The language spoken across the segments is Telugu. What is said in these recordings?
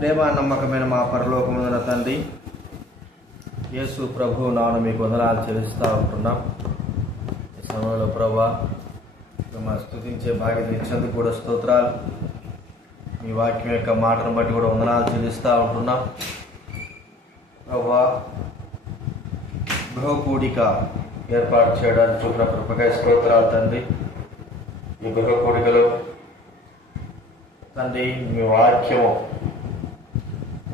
ప్రేమ నమ్మకమైన మా పరలోకమున్న తండ్రి యేసు ప్రభు నాను మీకు వందనాలు చెల్లిస్తూ ఉంటున్నాం. ఈ సమయంలో ప్రభా మా స్తుతించే భాగ్యత ఇచ్చినందుకు కూడా స్తోత్రాలు. మీ వాక్యం యొక్క మాటను బట్టి కూడా వందనాలు చెల్లిస్తూ ఉంటున్నాం. ప్రభా గృహకూడిక ఏర్పాటు చేయడానికి చూపిన కృపకై స్తోత్రాలు తండ్రి. ఈ గృహకూడికలో తండ్రి మీ వాక్యము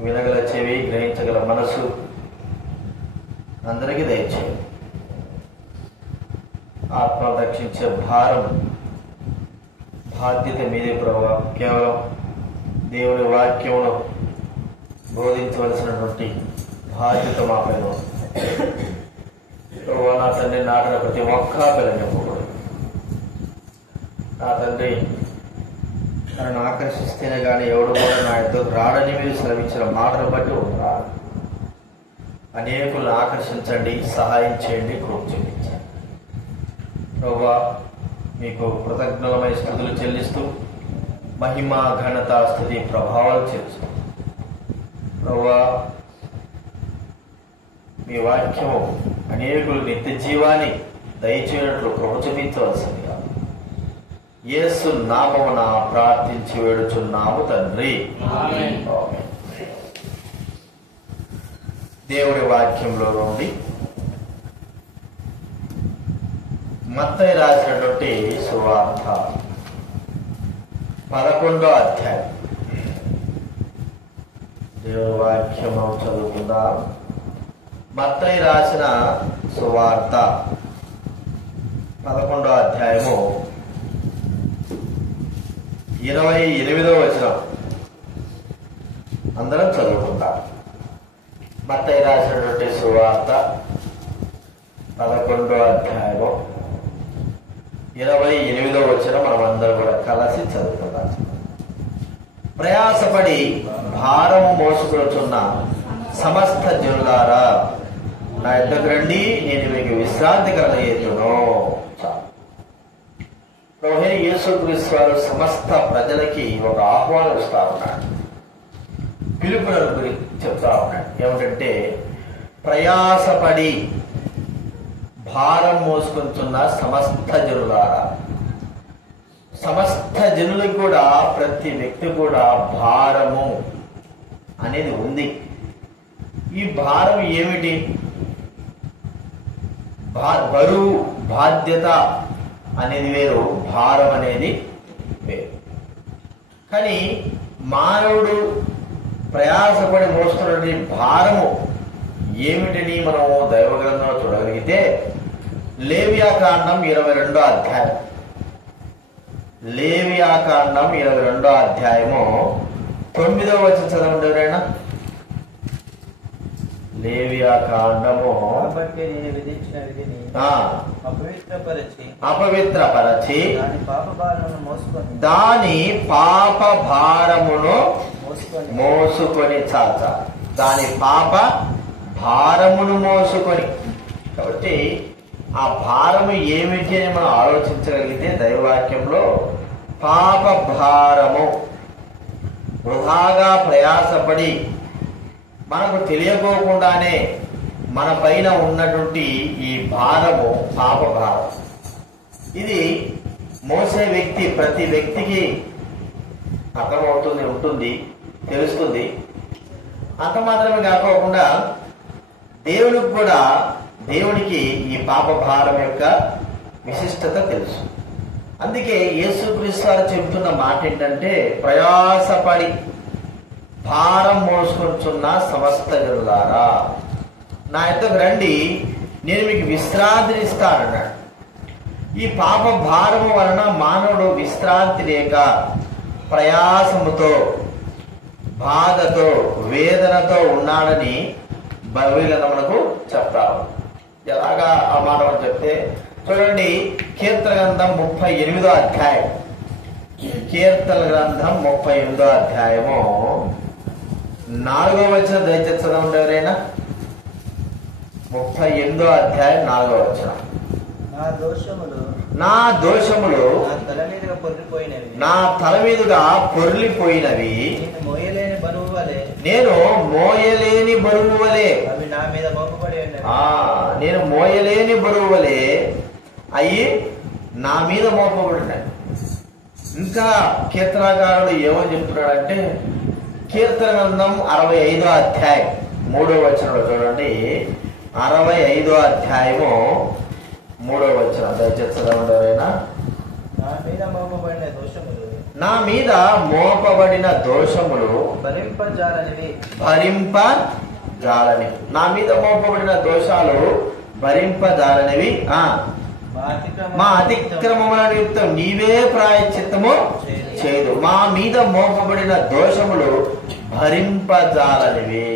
వినగల చెవి, గ్రహించగల మనసు అందరికీ దయచేయండి. ఆత్మ రక్షించే భారం బాధ్యత మీదే ప్రభావ. కేవలం దేవుని వాక్యమును బోధించవలసినటువంటి బాధ్యత మా పైన ప్రభావ. నా తండ్రి నాటిన ప్రతి ఒక్క పిల్లనివ్వకూడదు. నా తండ్రి నన్ను ఆకర్షిస్తేనే కానీ ఎవడు కూడా నా ఎద్దకు రాడని మీరు సెలవించిన మాటను బట్టి ఉంటారు. అనేకులను ఆకర్షించండి, సహాయం చేయండి, కృప చూపించండి ప్రభువా. మీకు కృతజ్ఞతమై స్తుతులు చెల్లిస్తూ మహిమ, ఘనత, స్తుతి, ప్రభావాలు చేస్తూ ప్రభువా మీ వాక్యము అనేకులు నిత్య జీవాన్ని దయచేయనట్లు కృప చూపించవలసిందిగా యేసు నామమున ప్రార్థించి వేడుచున్నాము తండ్రి. దేవుడి వాక్యంలో నుండి మత్తయి రాసినటువంటి సువార్త 11వ అధ్యాయం. దేవుడి వాక్యం చదువుకుందాం. మత్తయి రాసిన సువార్త 11వ అధ్యాయము 28వ వచనం అందరం చదువుకుంటాం. మత్తయి రాసినటువంటి సువార్త 11వ అధ్యాయము 28వ వచనం మనం అందరం కూడా కలిసి చదువుకుందాం. ప్రయాసపడి భారము మోసుకొనుచున్న సమస్త జనులారా నా యొద్దకు రండి, నేను మీకు విశ్రాంతి కలగజేయుదును. ప్రభువైన యేసుక్రీస్తు వారు సమస్త ప్రజలకి ఒక ఆహ్వానం ఇస్తా ఉన్నాడు. పిలుపులను గురించి చెప్తా ఉన్నాడు. ఏమిటంటే ప్రయాసపడి భారం మోసుకుంటున్న సమస్త జనులారా. సమస్త జనులకు కూడా, ప్రతి వ్యక్తి కూడా భారము అనేది ఉంది. ఈ భారం ఏమిటి? బరువు, బాధ్యత అనేది వేరు, భారం అనేది వేరు. కానీ మానవుడు ప్రయాసపడి మోస్తున్నటువంటి భారము ఏమిటని మనము దైవ గ్రంథంలో చూడగలిగితే లేవియాకాండం 22వ అధ్యాయం. లేవియాకాండం 22వ అధ్యాయము 9వ వచనం చదవండి ఎవరైనా. లేవియాకాండము అపవిత్రపరచి దాని పాప భారమును మోసుకొని దాని పాప భారమును మోసుకొని. కాబట్టి ఆ భారము ఏమిటి అని మనం ఆలోచించగలిగితే దైవవాక్యంలో పాప భారము, వృధాగా ప్రయాసపడి మనకు తెలియకోకుండానే మన పైన ఉన్నటువంటి ఈ భారము పాప భారం. ఇది మోసే వ్యక్తి, ప్రతి వ్యక్తికి అర్థమవుతుంది, ఉంటుంది, తెలుస్తుంది. అంత మాత్రమే కాకోకుండా దేవునికి కూడా, దేవునికి ఈ పాప భారం యొక్క విశిష్టత తెలుసు. అందుకే యేసుక్రీస్తు వారు చెబుతున్న మాట ఏంటంటే ప్రయాసపడి భారం మోసుకొనుచున్న సమస్త జనులారా నా యొద్దకు రండి, నేను మీకు విశ్రాంతిని ఇస్తానన్నాడు. ఈ పాప భారము వలన మానవుడు విశ్రాంతి లేక ప్రయాసముతో, బాధతో, వేదనతో ఉన్నాడని బైబిల్ మనకు చెప్తారు. ఎలాగా ఆ మాట చెప్తే చూడండి, కీర్తన గ్రంథం 38వ అధ్యాయం. కీర్తన గ్రంథం 38వ అధ్యాయము 4వ వచనం దయచేసి చదవండి ఎవరైనా. 38వ అధ్యాయం 4వ వచనం. నా దోషములు నా తల మీదుగా పొర్లిపోయినవి. నేను మోయలేని బరువు వలె అవి నా మీద మోపబడి ఉన్నవి. నేను మోయలేని బరువు వలె అయి నా మీద మోపబడినాయి. ఇంకా కీర్తనకారుడు ఏమని చెప్తున్నాడంటే, కీర్తన గ్రంథం 65వ అధ్యాయం 3వ వచనంలో చూడండి. 65వ అధ్యాయము 3వ వచనం దయచేసి చదవండి. నా మీద మోపబడిన దోషములు భరింపజాలనివి. నా మీద మోపబడిన దోషాలు భరింపజాలనివి. మా అతిక్రమముల నిమిత్తం నీవే ప్రాయశ్చిత్తము చేయదు. మా మీద మోపబడిన దోషములు భరింపజాలనివి.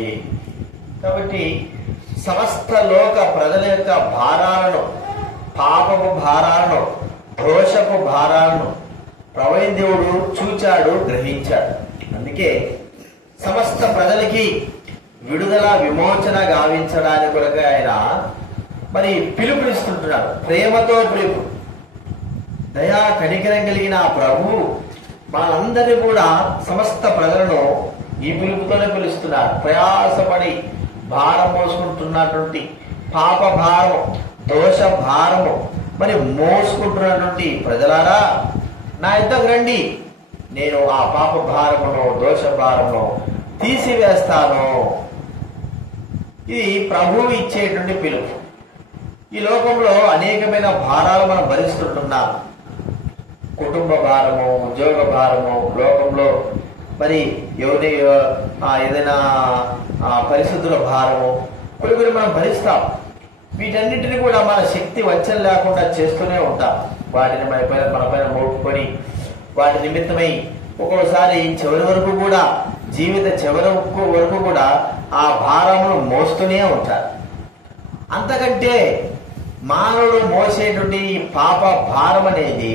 కాబట్టి సమస్త లోక ప్రజల యొక్క భారాలను, పాపపు భారాలను, దోషపు భారాలను ప్రభువైన దేవుడు చూచాడు, గ్రహించాడు. అందుకే సమస్త ప్రజలకి విడుదల, విమోచన గావించడానికి కొరకు ఆయన మరి పిలుపునిస్తుంటున్నాడు. ప్రేమతో పిలుపు, దయా కనికరం కలిగిన ప్రభువు మనందరినీ కూడా, సమస్త ప్రజలను ఈ పిలుపుతోనే పిలుస్తున్నారు. ప్రయాసపడి భారం మోసుకుంటున్నటువంటి పాప భారము, దోష భారము మరి మోసుకుంటున్నటువంటి ప్రజలారా, నా యుద్ధకు రండి, నేను ఆ పాప భారమును, దోష భారమును తీసివేస్తాను. ఇది ప్రభువు ఇచ్చేటువంటి పిలుపు. ఈ లోకంలో అనేకమైన భారాలు మనం భరిస్తుంటున్నాం. కుటుంబ భారము, ఉద్యోగ భారము, లోకంలో మరి ఎవరి ఏదైనా పరిస్థితుల భారము కొన్ని మనం భరిస్తాం. వీటన్నిటిని కూడా మన శక్తి వంచన లేకుండా చేస్తూనే ఉంటాం. వాటిని మన పైన మోపుకొని వాటి నిమిత్తమై ఒక్కోసారి చివరి వరకు కూడా, జీవిత చివరి వరకు కూడా ఆ భారమును మోస్తూనే ఉంటారు. అంతకంటే మానవుడు మోసేటువంటి ఈ పాప భారం అనేది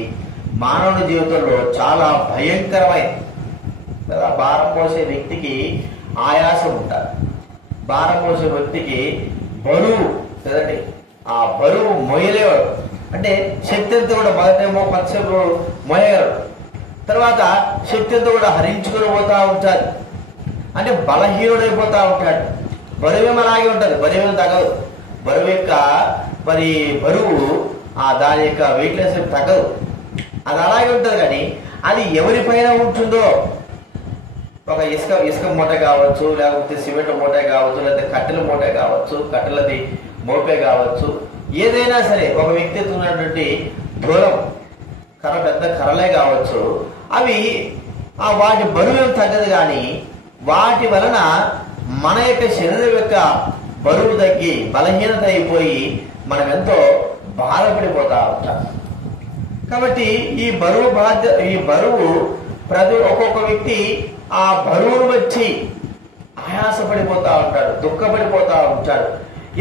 మానవుడి జీవితంలో చాలా భయంకరమైనది. భారం మోసే వ్యక్తికి ఆయాసం ఉంటుంది. భారం మోసే వ్యక్తికి బరువు కదండి, ఆ బరువు మోయలేవాడు. అంటే శక్తి అంతా కూడా మొదటేమో కొంతసేపు మోయగలడు, తర్వాత శక్తి అంతా కూడా హరించుకుని పోతా ఉంటాడు. అంటే బలహీనుడైపోతా ఉంటాడు. బరువేమో అలాగే ఉంటుంది, బరువేమో తగ్గదు. బరువు యొక్క బరువు దాని యొక్క వెయిట్లెస్ తగ్గదు, అది అలాగే ఉంటుంది. కానీ అది ఎవరిపైన ఉంటుందో, ఒక ఇసుక మూట కావచ్చు, లేకపోతే సిమెంట్ మూట కావచ్చు, లేకపోతే కట్టెల మూట కావచ్చు, కట్టెలది మోపే కావచ్చు, ఏదైనా సరే ఒక వ్యక్తి ఉన్నటువంటి దూరం పెద్ద కర్రలే కావచ్చు, అవి వాటి బరువు ఏం తగ్గదు. కానీ వాటి వలన మన యొక్క శరీరం యొక్క బరువు తగ్గి బలహీనత అయిపోయి మనం ఎంతో బాధపడిపోతా ఉంటాం. కాబట్టి ఈ బరువు ఒక్కొక్క వ్యక్తి ఆ బరువును వచ్చి ఆయాసపడిపోతా ఉంటాడు, దుఃఖపడిపోతా ఉంటాడు.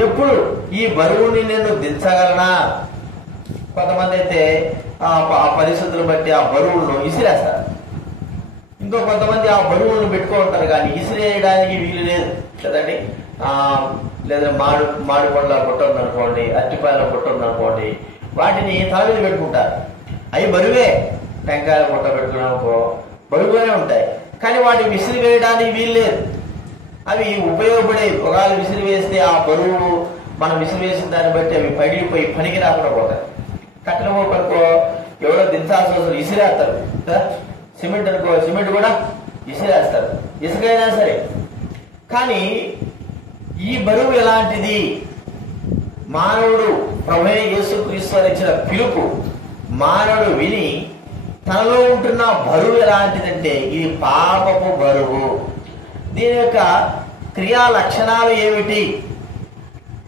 ఎప్పుడు ఈ బరువుని నేను దించగలనా? కొంతమంది అయితే ఆ పరిస్థితులను బట్టి ఆ బరువులను విసిరేస్తారు. ఇంకో కొంతమంది ఆ బరువులను పెట్టుకుంటారు, కానీ విసిరేయడానికి వీలు లేదు కదండి. లేదా మాడి పండ్ల బుట్ట ఉందనుకోండి, అరటిపాయల బుట్ట ఉందనుకోండి, వాటిని తల మీద పెట్టుకుంటారు. అవి బరువే. టెంకాయల బుట్ట పెట్టుకున్నాకో బరువుగానే ఉంటాయి, కానీ వాటిని విసిరి వేయడానికి వీలు లేదు. అవి ఉపయోగపడే పొగాలు విసిరి వేస్తే ఆ బరువు మనం విసిరి వేసిన దాన్ని బట్టి అవి పగిలిపోయి పనికి రాకుండా పోతాయి. కట్టెల మోపనుకో ఎవరో దించాల్సిన అవసరం, విసిరేస్తారు. సిమెంట్ అనుకో, సిమెంట్ కూడా విసిరేస్తారు, ఇసుకైనా సరే. కానీ ఈ బరువు ఎలాంటిది? మానవుడు ప్రభువైన యేసుక్రీస్తు ఇచ్చిన పిలుపు మానవుడు విని తనలో ఉంటున్న బరువు ఎలాంటిదంటే ఇది పాపపు బరువు. దీని యొక్క క్రియా లక్షణాలు ఏమిటి?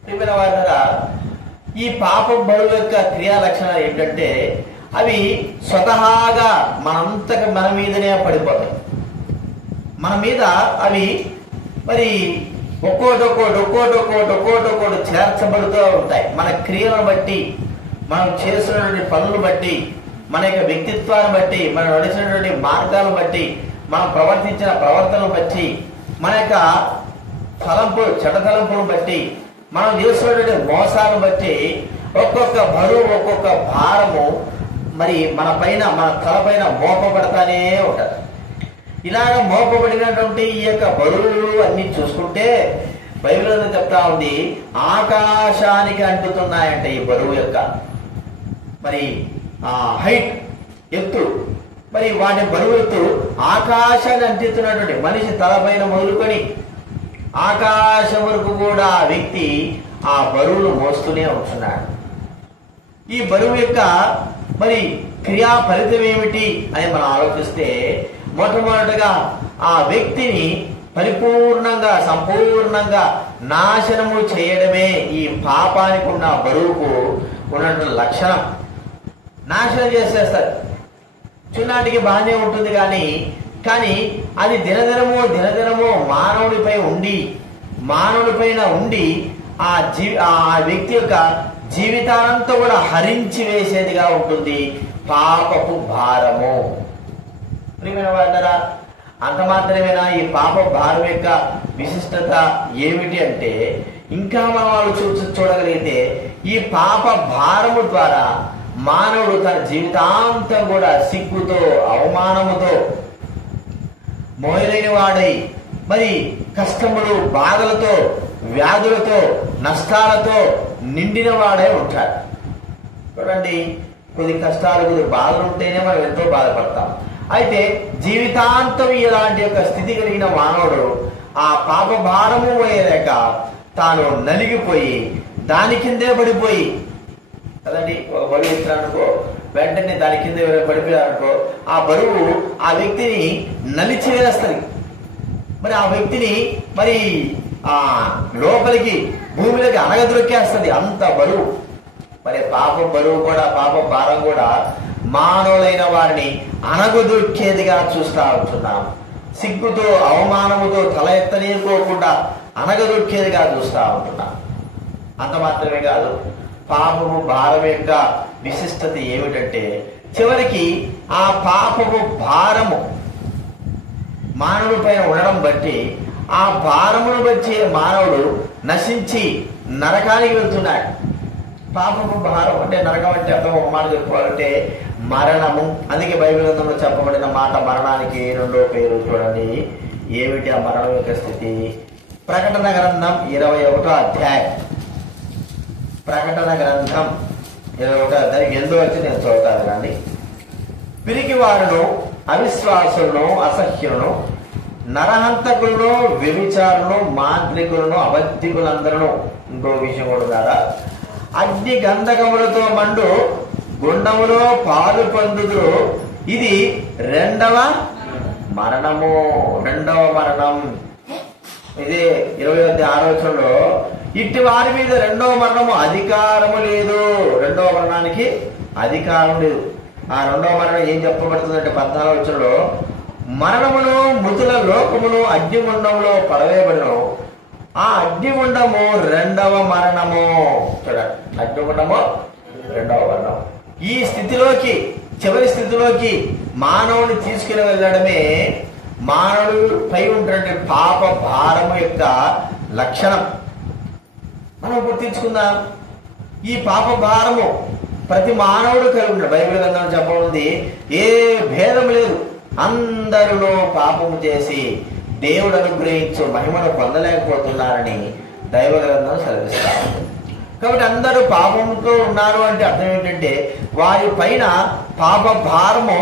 ప్రియమైన వారలారా, ఈ పాపపు బరువు యొక్క క్రియా లక్షణాలు ఏంటంటే అవి స్వతహాగా మన మీదనే పడిపోతాయి. మన మీద అవి మరి ఒక్కోటొక్కోటి చేర్చబడుతూ ఉంటాయి. మన క్రియలను బట్టి, మనం చేసినటువంటి పనులు బట్టి, మన యొక్క వ్యక్తిత్వాన్ని బట్టి, మనం నడిచినటువంటి మార్గాలను బట్టి, మనం ప్రవర్తించిన ప్రవర్తనను బట్టి, మన యొక్క చెడ్డ తలంపులను బట్టి, మనం చేసినటువంటి మోసాలను బట్టి ఒక్కొక్క బరువు, ఒక్కొక్క భారము మరి మన తలపైన మోపబడతానే ఉంటారు. ఇలాగ మోపబడినటువంటి ఈ యొక్క బరువులు అన్ని చూసుకుంటే బైబిల్లో చెప్తా ఉంది, ఆకాశానికి అంటుతున్నాయంట ఈ బరువు యొక్క మరి హైట్, ఎత్తు. మరి వాటి బరువు ఎత్తు ఆకాశాన్ని అంటిస్తున్నటువంటి మనిషి తలపైన మొదలుకొని ఆకాశం వరకు కూడా ఆ వ్యక్తి ఆ బరువులు మోస్తూనే ఉంటున్నాడు. ఈ బరువు యొక్క మరి క్రియా ఫలితం ఏమిటి అని మనం ఆలోచిస్తే, మొట్టమొదటిగా ఆ వ్యక్తిని పరిపూర్ణంగా సంపూర్ణంగా నాశనము చేయడమే ఈ పాపానికి ఉన్న బరువుకు ఉన్నటువంటి లక్షణం. నాశనం చేసేస్తారు. చిన్నటికి బాగానే ఉంటుంది కానీ అది దినదినము మానవుడిపైన ఉండి ఆ వ్యక్తి యొక్క జీవితానంతా కూడా హరించి వేసేదిగా ఉంటుంది పాపపు భారము. ప్రియమైన వాళ్ళరా, అంత మాత్రమేనా? ఈ పాప భారం యొక్క విశిష్టత ఏమిటి అంటే, ఇంకా మనం వాళ్ళు చూడగలిగితే ఈ పాప భారము ద్వారా మానవుడు తన జీవితాంతం కూడా సిగ్గుతో, అవమానముతో, మోయలేని వాడై మరి కష్టములు, బాధలతో, వ్యాధులతో, నష్టాలతో నిండిన వాడై ఉంటాడు. చూడండి, కొద్ది కష్టాలు, కొద్ది బాధలు ఉంటేనే మనం ఎంతో బాధపడతాం. అయితే జీవితాంతం ఇలాంటి యొక్క స్థితి కలిగిన మానవుడు ఆ పాప భారము వేయలేక తాను నలిగిపోయి దాని కిందే పడిపోయి కదండి, ఒక బరువు ఇచ్చినారనుకో, వెంటనే దాని కింద పడిపోయారనుకో, ఆ బరువు ఆ వ్యక్తిని నలిచివేస్తుంది. మరి ఆ వ్యక్తిని మరి లోపలికి భూమిలోకి అనగదొక్కేస్తుంది అంత బరువు. మరి పాప బరువు కూడా, పాప భారం కూడా మానవులైన వారిని అనగదొక్కేదిగా చూస్తూ ఉంటున్నాం. సిగ్గుతో, అవమానముతో తల ఎత్తనీయకోకుండా అనగదొక్కేదిగా చూస్తూ ఉంటున్నాం. అంత మాత్రమే కాదు, పాపము భారం యొక్క విశిష్టత ఏమిటంటే, చివరికి ఆ పాపము భారము మానవుడి పైన ఉండడం బట్టి ఆ భారమును బట్టి మానవుడు నశించి నరకానికి వెళ్తున్నాడు. పాపము భారం అంటే నరకం అంటే అర్థం ఒక మాట చెప్పుకోవాలంటే మరణము. అందుకే బైబిల్ గ్రంథంలో చెప్పబడిన మాట మరణానికి రెండో పేరు. చూడండి ఏమిటి ఆ మరణం యొక్క స్థితి. ప్రకటన గ్రంథం 21వ అధ్యాయం. ప్రకటన గ్రంథం 21వ అధ్యాయం 8వ వచ్చి నేను చదువుతాను. కానీ పిరికి వారును, అవిశ్వాసులను, అసహ్యులను, నరహంతకులను, వ్యభిచారులను, మాంత్రికులను, అబద్ధికులందరూ, ఇంకో విషయం కూడా కదా, అగ్ని గంధకములతో మండు గుండములో పాలు పొందుదురు. ఇది రెండవ మరణము. ఇదే 26వ ఇట్టి వారి మీద రెండవ మరణము అధికారము లేదు. రెండవ మరణానికి అధికారం లేదు. ఆ రెండవ మరణం ఏం చెప్పబడుతుందంటే 14వ మరణమును మృతుల లోకమును అగ్నిగుండంలో పడవేయబడిను. ఆ అగ్నిగుండము రెండవ మరణము. చూడండి, అగ్నిగుండము రెండవ మరణం. ఈ స్థితిలోకి, చివరి స్థితిలోకి మానవుని తీసుకుని వెళ్ళడమే మానవుడు పై ఉన్నటువంటి పాప భారము యొక్క లక్షణం. మనం గుర్తించుకుందాం. ఈ పాప భారము ప్రతి మానవుడు కలిగి ఉన్నాడు. బైబిల్ గ్రంథం చెప్పబడింది, ఏ భేదం లేదు, అందరిలో పాపము చేసి దేవుడు అనుగ్రహించు మహిమను పొందలేకపోతున్నారని దైవ గ్రంథం సెలవిస్తారు. కాబట్టి అందరూ పాపంతో ఉన్నారు అంటే అర్థం ఏంటంటే వారి పైన పాప భారము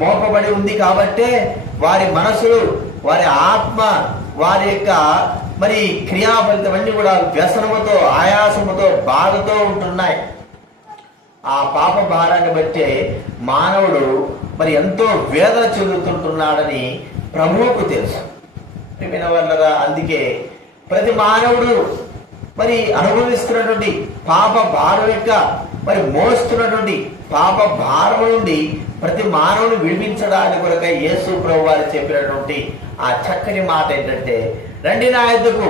మోపబడి ఉంది. కాబట్టే వారి మనసులు, వారి ఆత్మ, వారి యొక్క మరి క్రియాఫలితం అన్ని కూడా వ్యసనముతో, ఆయాసముతో, బాధతో ఉంటున్నాయి. ఆ పాప భారాన్ని బట్టే మానవుడు మరి ఎంతో వేదన చెందుతుంటున్నాడని ప్రభువుకు తెలుసు. వాళ్ళగా అందుకే ప్రతి మానవుడు మరి అనుభవిస్తున్నటువంటి పాప భారం యొక్క మరి మోస్తున్నటువంటి పాప భారం నుండి ప్రతి మానవుని విడిపించడానికి కొరకై యేసు ప్రభు వారు చెప్పినటువంటి ఆ చక్కని మాట ఏంటంటే, రండి నా యొద్దకు,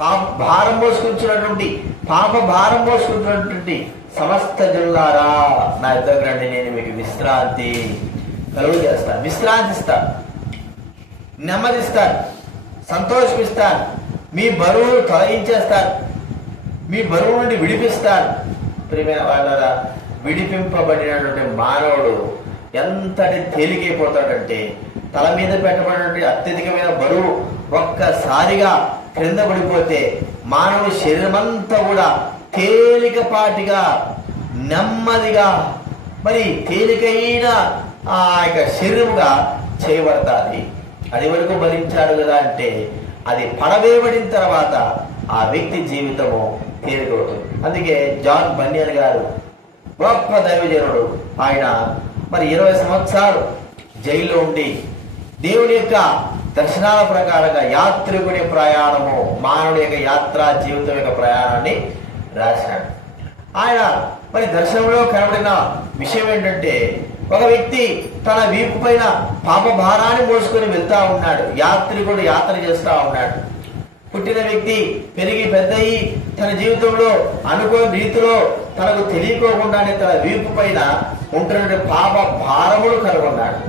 పాప భారం మోసుకుంటున్నటువంటి సమస్త జనులారా నా యొద్దకు రండి, నేను మీకు విశ్రాంతి కలుగు చేస్తాను, విశ్రాంతిస్తాను, నెమ్మదిస్తాను, సంతోషమిస్తాను, మీ బరువును తొలగించేస్తాను, మీ బరువు నుండి విడిపిస్తాను. ప్రియమైన వాళ్ళరా, విడిపింపబడినటువంటి మానవుడు ఎంతటి తేలికైపోతాడంటే తల మీద పెట్టబడినటువంటి అత్యధికమైన బరువు ఒక్కసారిగా క్రింద పడిపోతే మానవుడి శరీరం అంతా కూడా తేలికపాటిగా నెమ్మదిగా మరి తేలికైన ఆ యొక్క శరీరముగా చేయబడతాది. అది వరకు భరించాడు కదా అంటే అది పడవేయబడిన తర్వాత ఆ వ్యక్తి జీవితము తేలికవుతుంది. అందుకే జాన్ బన్యన్ గారు గొప్ప దైవజనుడు. ఆయన మరి 20 సంవత్సరాలు జైల్లో ఉండి దేవుని యొక్క దర్శనాల ప్రకారంగా యాత్రికుని ప్రయాణము, మానవుడి యొక్క యాత్రా జీవితం యొక్క ప్రయాణాన్ని రాశాడు. ఆయన మరి దర్శనంలో కనబడిన విషయం ఏంటంటే ఒక వ్యక్తి తన వీపు పైన పాప భారాన్ని మోసుకొని వెళ్తా ఉన్నాడు. యాత్రికుడు యాత్ర చేస్తా ఉన్నాడు. పుట్టిన వ్యక్తి పెరిగి పెద్దయి తన జీవితంలో అనుకోని రీతిలో తనకు తెలియకోకుండానే తన వీపు పైన ఉంటున్న పాప భారములు కనుగొన్నాడు.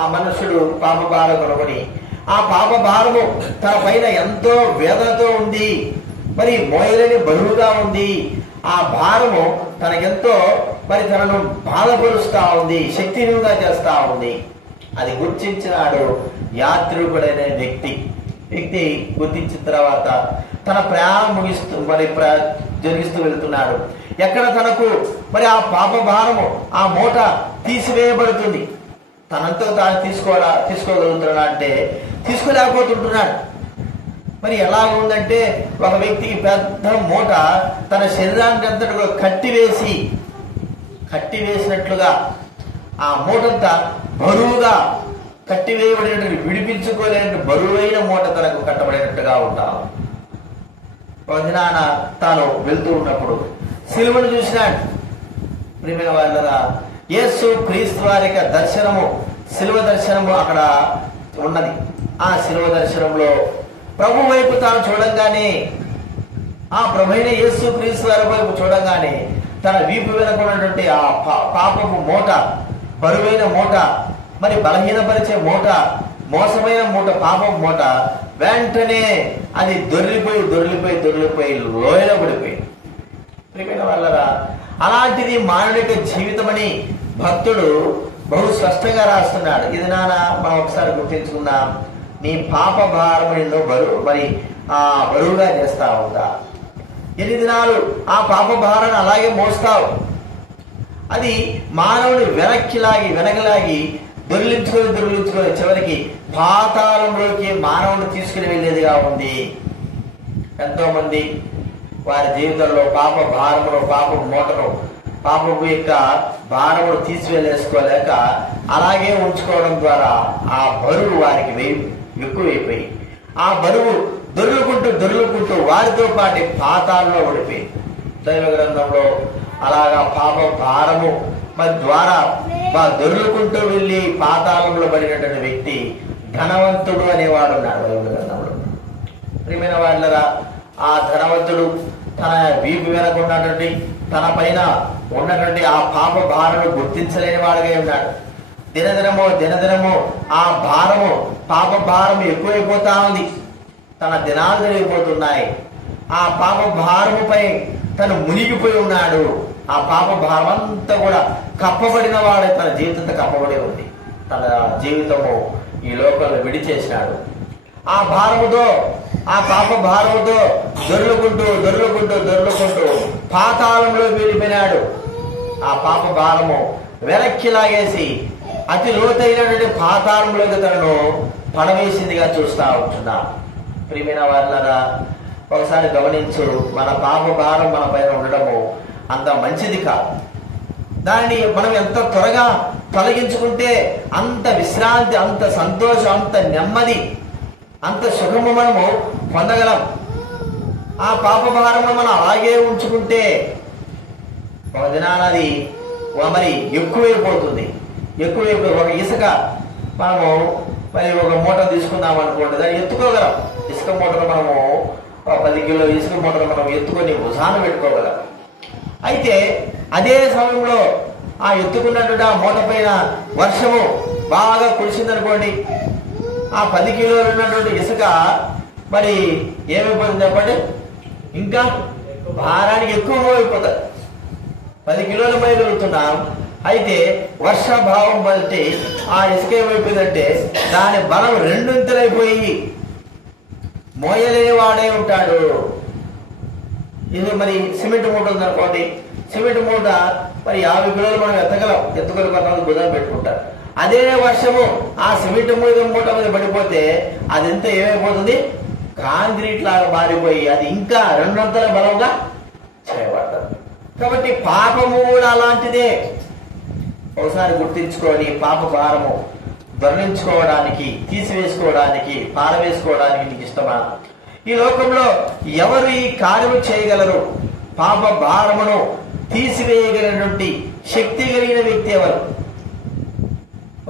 ఆ మనుషుడు పాప భారం కనుగొని ఆ పాప భారము తన పైన ఎంతో వేదనతో ఉంది, మరి మోయలేని బరువుగా ఉంది. ఆ భారము తనకెంతో మరి తనను బాధపరుస్తా ఉంది, శక్తిహీనంగా చేస్తా ఉంది. అది గుర్తించినాడు యాత్రికుడైన వ్యక్తి గుర్తించిన తర్వాత తన ప్రయాణం ముగిస్తూ మరి జరిగిస్తూ వెళ్తున్నాడు. ఎక్కడ తనకు మరి ఆ పాప భారము ఆ మూట తీసివేయబడుతుంది, తనంతో తాను తీసుకోగలుగుతున్నాడు అంటే తీసుకోలేకపోతుంటున్నాడు. మరి ఎలా ఉందంటే ఒక వ్యక్తికి పెద్ద మూట తన శరీరానికి అంతటా కట్టివేసినట్లుగా ఆ మూటంతా బరువుగా కట్టివేయబడినట్టు, విడిపించుకోలేని బరువైన మూట తనకు కట్టబడినట్టుగా ఉంటాం. ఒక దినాన తాను వెళ్తూ ఉన్నప్పుడు సిలువను చూసినాడు. ప్రియమైన వాళ్ళరా, యేసు క్రీస్తు వారి యొక్క దర్శనము, సిలువ దర్శనము అక్కడ ఉన్నది. ఆ సిలువ దర్శనంలో ప్రభు వైపు తాను చూడంగానే, ఆ ప్రభు అయిన యేసు క్రీస్తు వారి వైపు చూడంగానే తన వీపు వెనకున్నటువంటి ఆ పాపపు మూట, బరువైన మూట, మరి బలహీనపరిచే మూట, మోసమైన మూట, పాపపు మూట వెంటనే అది దొర్లిపోయి లోయలో పడిపోయి. ప్రియమైన వాళ్ళరా, అలాంటిది మానవుడి యొక్క జీవితమని భక్తుడు బహు స్పష్టంగా రాస్తున్నాడు. ఇది నాన్న మనం ఒకసారి గుర్తించుకుందాం. నీ పాప భారం నిన్ను బరువుగా చేస్తా ఉందా? ఎన్ని దినాలు ఆ పాప భారాన్ని అలాగే మోస్తావు? అది మానవుడు వెనకలాగి దొర్లించుకొని చివరికి పాతాళంలోకి మానవుడు తీసుకుని వెళ్ళేదిగా ఉంది. ఎంతో మంది వారి జీవితంలో పాప భారమును, పాప మూటను, పాపపు యొక్క భారమును తీసివేసుకోలేక అలాగే ఉంచుకోవడం ద్వారా ఆ బరువు వారికి ఎక్కువైపోయి ఆ బరువు దొర్లుకుంటూ వారితో పాటు పాతాళంలో పడిపోయి. దైవ గ్రంథంలో అలాగా పాప భారము ద్వారా దొర్లుకుంటూ వెళ్ళి పాతాళంలో పడినటువంటి వ్యక్తి ధనవంతుడు అనేవాడు ఉన్నాడు దైవ గ్రంథంలో. ప్రియమైన వాళ్ళరా, ఆ ధనవంతుడు తన వీపు వెనకున్నటువంటి తన పైన ఉన్నటువంటి ఆ పాప భారము గుర్తించలేని వాడుగా ఉన్నాడు. దినదినము ఆ భారము, పాప భారము ఎక్కువైపోతా ఉంది. తన దినాలు జరిగిపోతున్నాయి. ఆ పాప భారముపై తను మునిగిపోయి ఉన్నాడు. ఆ పాప భారం అంతా కూడా కప్పబడిన వాడే, తన జీవితంతో కప్పబడి ఉంది. తన జీవితము ఈ లోకంలో విడిచేసినాడు. ఆ భారముతో, ఆ పాప భారముతో దొర్లుకుంటూ పాతాళంలో వెళ్ళిపోయినాడు. ఆ పాప భారము వెనక్కి లాగేసి అతి లోతైనటువంటి పాతాళంలోకి తనను పడవేసిందిగా చూస్తా ఉంటున్నాం. ప్రియమైన వాళ్ళరా, ఒకసారి గమనించు, మన పాప భారం మన పైన ఉండడము అంత మంచిది కాదు. దాన్ని మనం ఎంత త్వరగా తొలగించుకుంటే అంత విశ్రాంతి, అంత సంతోషం, అంత నెమ్మది, అంత సుఖము మనము పొందగలం. ఆ పాప భారమును మనం అలాగే ఉంచుకుంటే ఒక దినానది మరి ఎక్కువైపోతుంది. ఒక ఇసుక మనము మరి ఒక మూట తీసుకుందాం అనుకోండి, దాన్ని ఎత్తుకోగలం. ఇసుక మూటను మనము 10 కిలో ఇసుక మూటను మనం ఎత్తుకొని భుజాన పెట్టుకోగలం. అయితే అదే సమయంలో ఆ ఎత్తుకున్నటువంటి ఆ మూట పైన వర్షము బాగా కురిసిందనుకోండి, ఆ 10 కిలోలు ఉన్నటువంటి ఇసుక మరి ఏమైపోతుంది చెప్పండి, ఇంకా భారానికి ఎక్కువ మోయిపోతారు. 10 కిలోలు మోయగలుగుతున్నాం. అయితే వర్షాభావం బట్టి ఆ ఇసుక ఏమైపోయిందంటే దాని బలం రెండింతలైపోయి మోయలేని వాడే ఉంటాడు. ఇది మరి సిమెంట్ మూట ఉందనుకోండి, సిమెంట్ మూట మరి 50 కిలోలు మనం ఎత్తుకోగలం కొంతమంది భుజం పెట్టుకుంటారు. అదే వర్షము ఆ సిమెంట్ మూట మీద పడిపోతే అది ఎంత ఏమైపోతుంది, కాంక్రీట్ లాగా మారిపోయి అది ఇంకా 2 బలంగా చేయబడతారు. కాబట్టి పాపము కూడా అలాంటిదే. ఒకసారి గుర్తించుకొని పాప భారము వర్ణించుకోవడానికి, తీసివేసుకోవడానికి, పారవేసుకోవడానికి నీకు ఇష్టమా? ఈ లోకంలో ఎవరు ఈ కార్యము చేయగలరు? పాప భారమును తీసివేయగలిగినటువంటి శక్తి కలిగిన వ్యక్తి ఎవరు?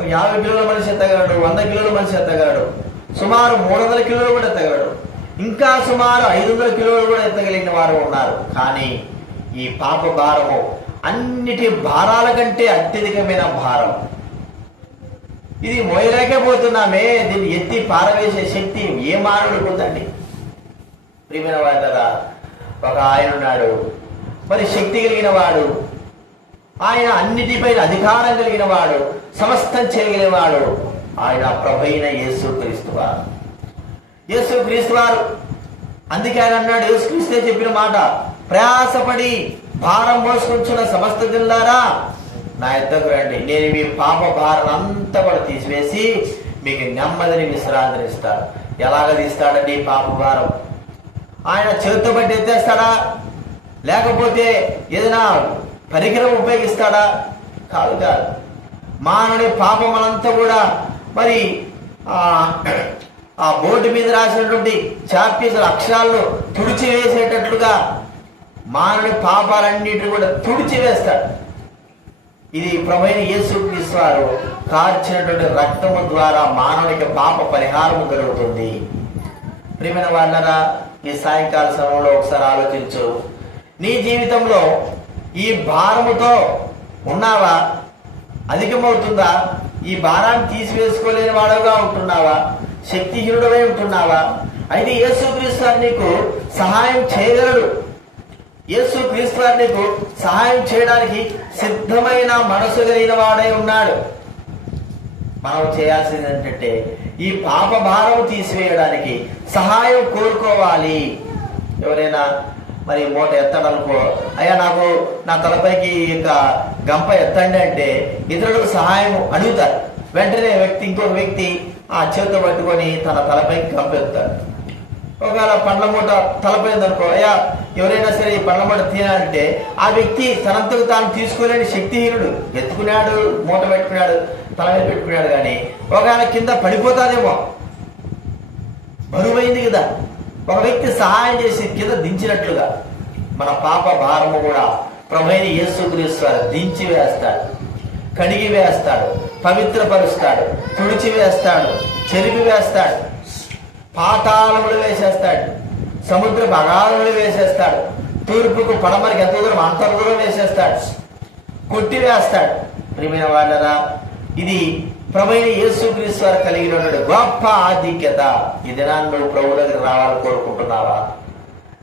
50 కిలోల మనిషి ఎత్తగలడు, 100 కిలోల మనిషి ఎత్తగలడు, సుమారు 300 కిలోలు కూడా ఎత్తగలడు, ఇంకా సుమారు 500 కిలోలు కూడా ఎత్తగలిగిన వారు ఉన్నారు. కానీ ఈ పాప భారము అన్నిటి భారాల కంటే అత్యధికమైన భారం. ఇది మోయలేకపోతున్నామే, దీన్ని ఎత్తి పారవేసే శక్తి ఏ మానవుడికి ఉందండి? ప్రియమైన వారు, ఒక ఆయన ఉన్నాడు, మరి శక్తి కలిగిన వాడు, ఆయన అన్నిటిపైన అధికారం కలిగిన వాడు, సమస్తం చేయగలిగిన వాడు. ఆయన ప్రభువైన యేసుక్రీస్తు వారు. యేసుక్రీస్తు వారు అందుకే ఆయన అన్నాడు, యేసుక్రీస్తే చెప్పిన మాట, ప్రయాసపడి భారం మోసుకుంటున్న సమస్త జనులారా నా యొద్దకు రండి, నేను మీ పాప భారం అంతా కూడా తీసివేసి మీకు నెమ్మదిని విశ్రాంతిని ఇస్తాడు. ఎలాగ తీస్తాడండి పాప భారం? ఆయన చేతితో బట్టి ఎత్తేస్తాడా, లేకపోతే ఏదైనా పరికరం ఉపయోగిస్తాడా? కాదు కాదు. మానవుని పాపమనంతా కూడా మరి ఆ బోర్డు మీద రాసినటువంటి చాపీసుల అక్షరాలను తుడిచివేసేటట్లుగా మానవుని పాపాలన్నిటిని కూడా తుడిచివేస్తాడు. ఇది ప్రభువైన యేసుక్రీస్తు వారు కార్చినటువంటి రక్తము ద్వారా మానవునికి పాప పరిహారము జరుగుతుంది. ప్రియమైన వాళ్ళరా, ఈ సాయంకాల సమయంలో ఒకసారి ఆలోచించు. నీ జీవితంలో ఈ భారముతో ఉన్నావా? అధికమవుతుందా? ఈ భారాన్ని తీసివేసుకోలేని వాడుగా ఉంటున్నావా? శక్తిహీనుడవై ఉంటున్నావా? అయితే యేసుక్రీస్తు వారు నీకు సహాయం చేయగలడు. యేసుక్రీస్తు వారు నీకు సహాయం చేయడానికి సిద్ధమైన మనసు కలిగిన వాడై ఉన్నాడు. మనం చేయాల్సింది ఏంటంటే ఈ పాప భారం తీసివేయడానికి సహాయం కోరుకోవాలి. ఎవరైనా మరి మూట ఎత్తడనుకో, అయ్యా నాకు నా తలపైకి ఇంకా గంప ఎత్తండి అంటే ఇతరులకు సహాయం అడుగుతారు. వెంటనే ఇంకొక వ్యక్తి ఆ చేతితో పట్టుకొని తన తలపైకి గంప ఎత్తాడు. ఒకవేళ పండ్ల మూట తలపోయిందనుకో, అయ్యా ఎవరైనా సరే ఈ పండ్ల మూట తీయాలంటే ఆ వ్యక్తి తనంతకు తాను తీసుకోలేని శక్తిహీనుడు. ఎత్తుకున్నాడు, మూట పెట్టుకున్నాడు, తల మీద పెట్టుకున్నాడు, కానీ ఒకవేళ కింద పడిపోతాదేమో, బరువైంది కదా. ఒక వ్యక్తి సహాయం చేసి కింద దించినట్లుగా మన పాప భారము కూడా ప్రభువైన యేసుక్రీస్తు వారు దించి వేస్తాడు, కడిగి వేస్తాడు, పవిత్రపరుస్తాడు, తుడిచి వేస్తాడు, చెరిపి వేస్తాడు, పాతాళములు వేసేస్తాడు, సముద్రపు అగాధములు వేసేస్తాడు, తూర్పుకు పడమరికి ఎంత దూరం అంత దూరం వేసేస్తాడు, కొట్టి వేస్తాడు. ప్రియమైన వాళ్ళరా, ఇది ప్రభువైన యేసుక్రీస్తు వారు కలిగినటువంటి గొప్ప ఆధిక్యత. ఈ దినాన్ని నువ్వు ప్రభు దగ్గర రావాలని కోరుకుంటున్నావా?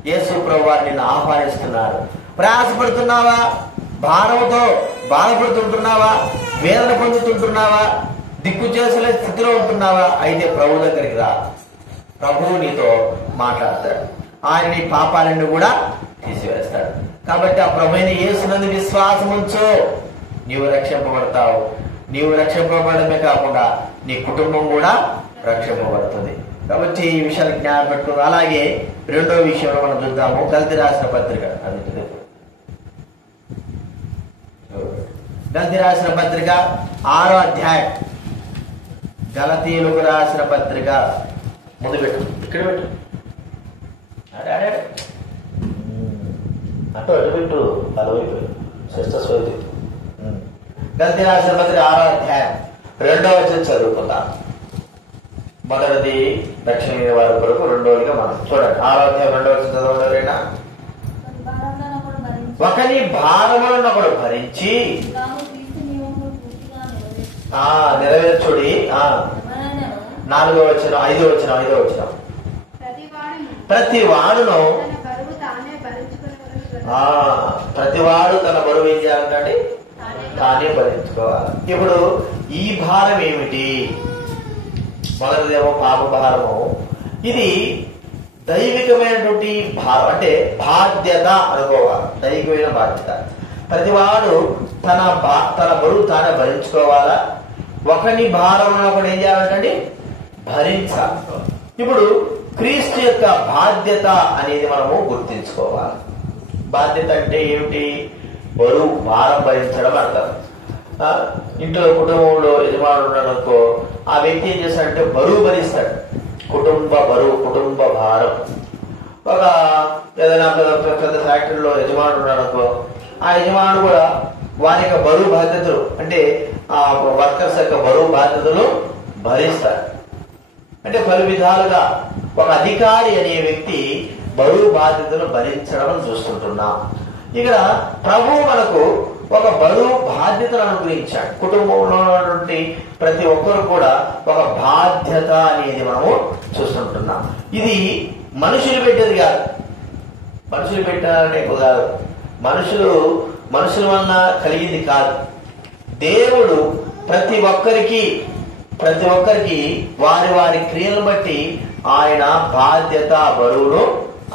యేసు ప్రభు వారు నిన్ను ఆహ్వానిస్తున్నారు. ప్రయాసపడుతున్నావా? భారంతో బాధపడుతుంటున్నావా? వేదన పొందుతుంటున్నావా? దిక్కు చేసలే స్థితిలో ఉంటున్నావా? అయితే ప్రభు దగ్గరికి రా. ప్రభువు నీతో మాట్లాడతాడు. ఆయన నీ పాపాలన్నీ కూడా తీసివేస్తాడు. కాబట్టి ఆ ప్రభువైన యేసునందు విశ్వాసం ఉంచు, నీవు రక్షింపబడతావు. నీవు రక్షింపబడమే కాకుండా నీ కుటుంబం కూడా రక్షింపబడుతుంది. కాబట్టి ఈ విషయాలు జ్ఞాపకం పెట్టుకుందాం. అలాగే రెండో విషయంలో మనం చూద్దాము. గలతీ రాసిన పత్రిక, గలతీ రాసిన పత్రిక 6వ అధ్యాయం. గలతీయులకు రాసిన పత్రిక ముందు పెట్టు, ఇక్కడ పెట్టు, అటు అటు పెట్టు, అలవైపు శ్రేష్ఠస్వైపు. గలతీ రాసిన పత్రిక 6వ అధ్యాయం 2వ వచనం చదువుకుందాం. మొదటిది దక్షిణ వారి కొరకు, రెండవదిగా మనం చూడండి. 6వ అధ్యాయం 2వ వచనం చదవలేనా? ఒకని భారములను ఒకడు భరించి నెరవేర్చుడి. 4వ వచనం, 5వ వచనం. ప్రతి వాడును ప్రతివాడు తన బరువు ఏం చేయాలంటే తానే భరించుకోవాలి. ఇప్పుడు ఈ భారం ఏమిటి? మొదటిదేమో పాప భారము. ఇది దైవికమైనటువంటి భారం, అంటే బాధ్యత అనుకోవాలి. దైవికమైన బాధ్యత. ప్రతివాడు తన బరువు తానే భరించుకోవాలా. ఒకని భారం ఒకటి ఏం చేయాలంటే భరించాలి. ఇప్పుడు క్రీస్తు యొక్క బాధ్యత అనేది మనము గుర్తించుకోవాలి. బాధ్యత అంటే ఏమిటి? బరువు, భారం భరించడం అంటారు. ఇంట్లో కుటుంబంలో యజమానుడు ఉన్నాడు అనుకో, ఆ వ్యక్తి ఏం చేస్తాడంటే బరువు భరిస్తాడు. కుటుంబ బరువు, కుటుంబ భారం. ఒక ఏదైనా పెద్ద ఫ్యాక్టరీలో యజమానుడు ఉన్నాడు అనుకో, ఆ యజమానుడు కూడా వారి యొక్క బరువు బాధ్యతలు, అంటే ఆ వర్కర్స్ యొక్క బరువు బాధ్యతలు భరిస్తాడు. అంటే పలు విధాలుగా ఒక అధికారి అనే వ్యక్తి బరువు బాధ్యతలు భరించడం చూస్తుంటున్నాం. ఇక్కడ ప్రభువు మనకు ఒక బరువు బాధ్యతను అనుగ్రహించాడు. కుటుంబంలో ఉన్నటువంటి ప్రతి ఒక్కరు కూడా ఒక బాధ్యత అనేది మనము చూస్తుంటున్నాం. ఇది మనుషులు పెట్టేది కాదు, మనుషులు పెట్టాలనే కాదు, మనుషుల వలన కలిగింది కాదు. దేవుడు ప్రతి ఒక్కరికి వారి వారి క్రియలను బట్టి ఆయన బాధ్యత, బరువును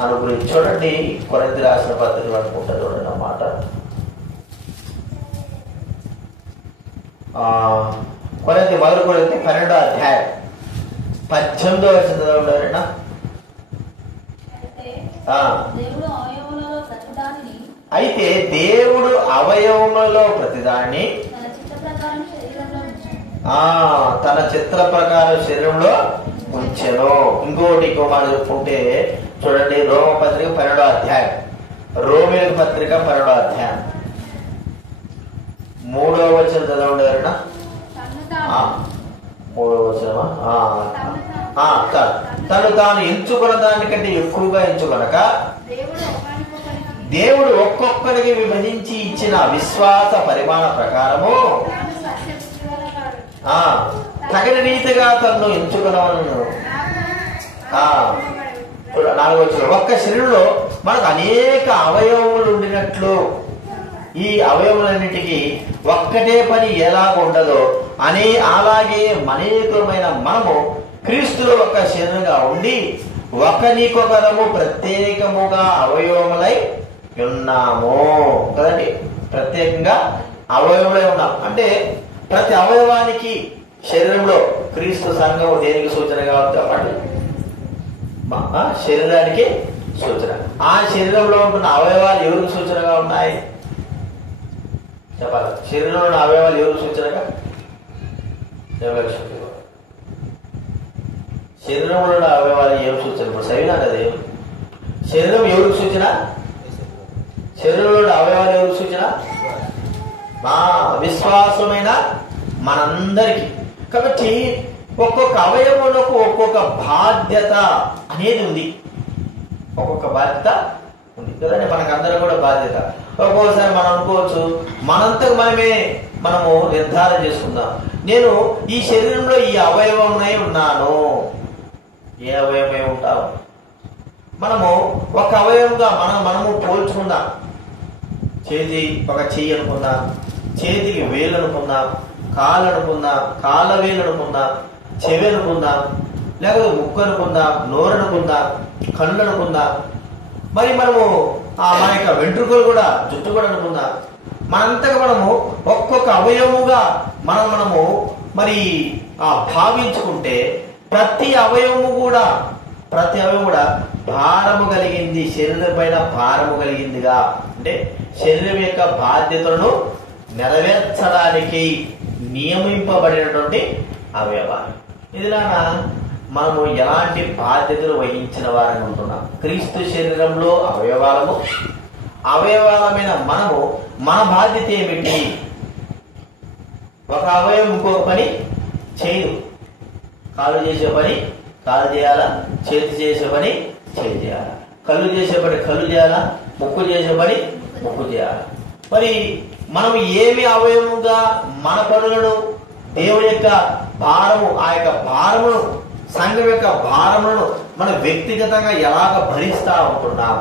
అనుగ్రహించి. చూడండి, కొరింథీ రాసిన పత్రికలు అనుకుంటా, చూడండి అన్నమాట. కొరింథీ 12వ అధ్యాయం 18వ వచనం ఉండాలన్నా. అయితే దేవుడు అవయవములలో ప్రతిదాన్ని తన చిత్ర ప్రకారం శరీరంలో ఉంచెను. ఇంకో మాట చెప్పుకుంటే చూడండి, రోమ పత్రిక 12వ అధ్యాయం, రోమిలకు పత్రిక 12వ అధ్యాయం 3వ వచనం చదవండి ఎవరైనా. 3వ వచనమా? తను తాను ఎంచుకున్న దానికంటే ఎక్కువగా ఎంచుకొనక దేవుడు ఒక్కొక్కరికి విభజించి ఇచ్చిన విశ్వాస పరిమాణ ప్రకారము తగిన రీతిగా తను ఎంచుకున్నవను. 4వ వచనం, ఒక్క శరీరంలో మనకు అనేక అవయవములు ఉండినట్లు ఈ అవయవములన్నిటికీ ఒక్కటే పని ఎలాగ ఉండదో అలాగే అనేకమైన మనము క్రీస్తులో ఒక శరీరంగా ఉండి ఒకరికొకరము ప్రత్యేకముగా అవయవములై ఉన్నాము కదండి. ప్రత్యేకంగా అవయవములై ఉన్నాం అంటే ప్రతి అవయవానికి శరీరంలో క్రీస్తు సంఘం దేనికి సూచనగా చెప్పండి? శరీరానికి సూచన. ఆ శరీరంలో ఉంటున్న అవయవాలు ఎవరికి సూచనగా ఉన్నాయి చెప్పాలి? శరీరంలో ఉన్న అవయవాలు ఎవరికి సూచనగా? శరీరంలో ఉన్న అవయవాలు ఏం సూచన? ఇప్పుడు సరిగా కదా, శరీరం ఎవరికి సూచన? శరీరంలో ఉన్న అవయవాలు ఎవరికి సూచన? మా విశ్వాసమైన మనందరికీ. కాబట్టి ఒక్కొక్క అవయవంలోకి ఒక్కొక్క బాధ్యత అనేది ఉంది. ఒక్కొక్క బాధ్యత ఉంది కదండి. మనకందరం కూడా బాధ్యత. ఒక్కొక్కసారి మనం అనుకోవచ్చు, మనంతకు మనము నిర్ధారణ చేసుకుందాం, నేను ఈ శరీరంలో ఈ అవయవమై ఉన్నాను. ఏ అవయవమై ఉంటావు? మనము ఒక అవయవంగా మనము పోల్చుకుందాం. ఒక చెయ్యి అనుకుందాం, చేతికి వేలు అనుకుందాం, కాలు అనుకుందాం, కాళ్ళ వేలు అనుకుందాం, చెవి అనుకుందాం, లేకపోతే ముక్కు అనుకుందాం, నోరు అనుకుందాం, కళ్ళు అనుకుందాం. మరి మనము మన యొక్క వెంట్రుకలు కూడా, జుట్టు కూడా అనుకుందాం. మనంతగా మనము ఒక్కొక్క అవయవముగా మనము మరి భావించుకుంటే ప్రతి అవయవము కూడా భారము కలిగింది, శరీరం పైన భారము కలిగిందిగా. అంటే శరీరం యొక్క బాధ్యతలను నెరవేర్చడానికి నియమింపబడినటువంటి అవయవాలు. ఇదిలాగా మనము ఎలాంటి బాధ్యతలు వహించిన వారని ఉంటున్నాం. క్రీస్తు శరీరంలో అవయవాలమైన మనము మన బాధ్యత ఏమిటి? ఒక అవయవం ఇంకొక పని చేయదు. కాలు చేసే పని కాలు చేయాలా, చేతి చేసే పని చేతి చేయాలా, కళ్ళు చేసే పని కళ్ళు చేయాలా, ముక్కు చేసే పని ముక్కు చేయాలా. మరి మనం ఏమి అవయవముగా మన పనులను, దేవుని యొక్క భారము, ఆ యొక్క భారమును, సంఘం యొక్క భారములను మనం వ్యక్తిగతంగా ఎలాగ భరిస్తా ఉంటున్నాం?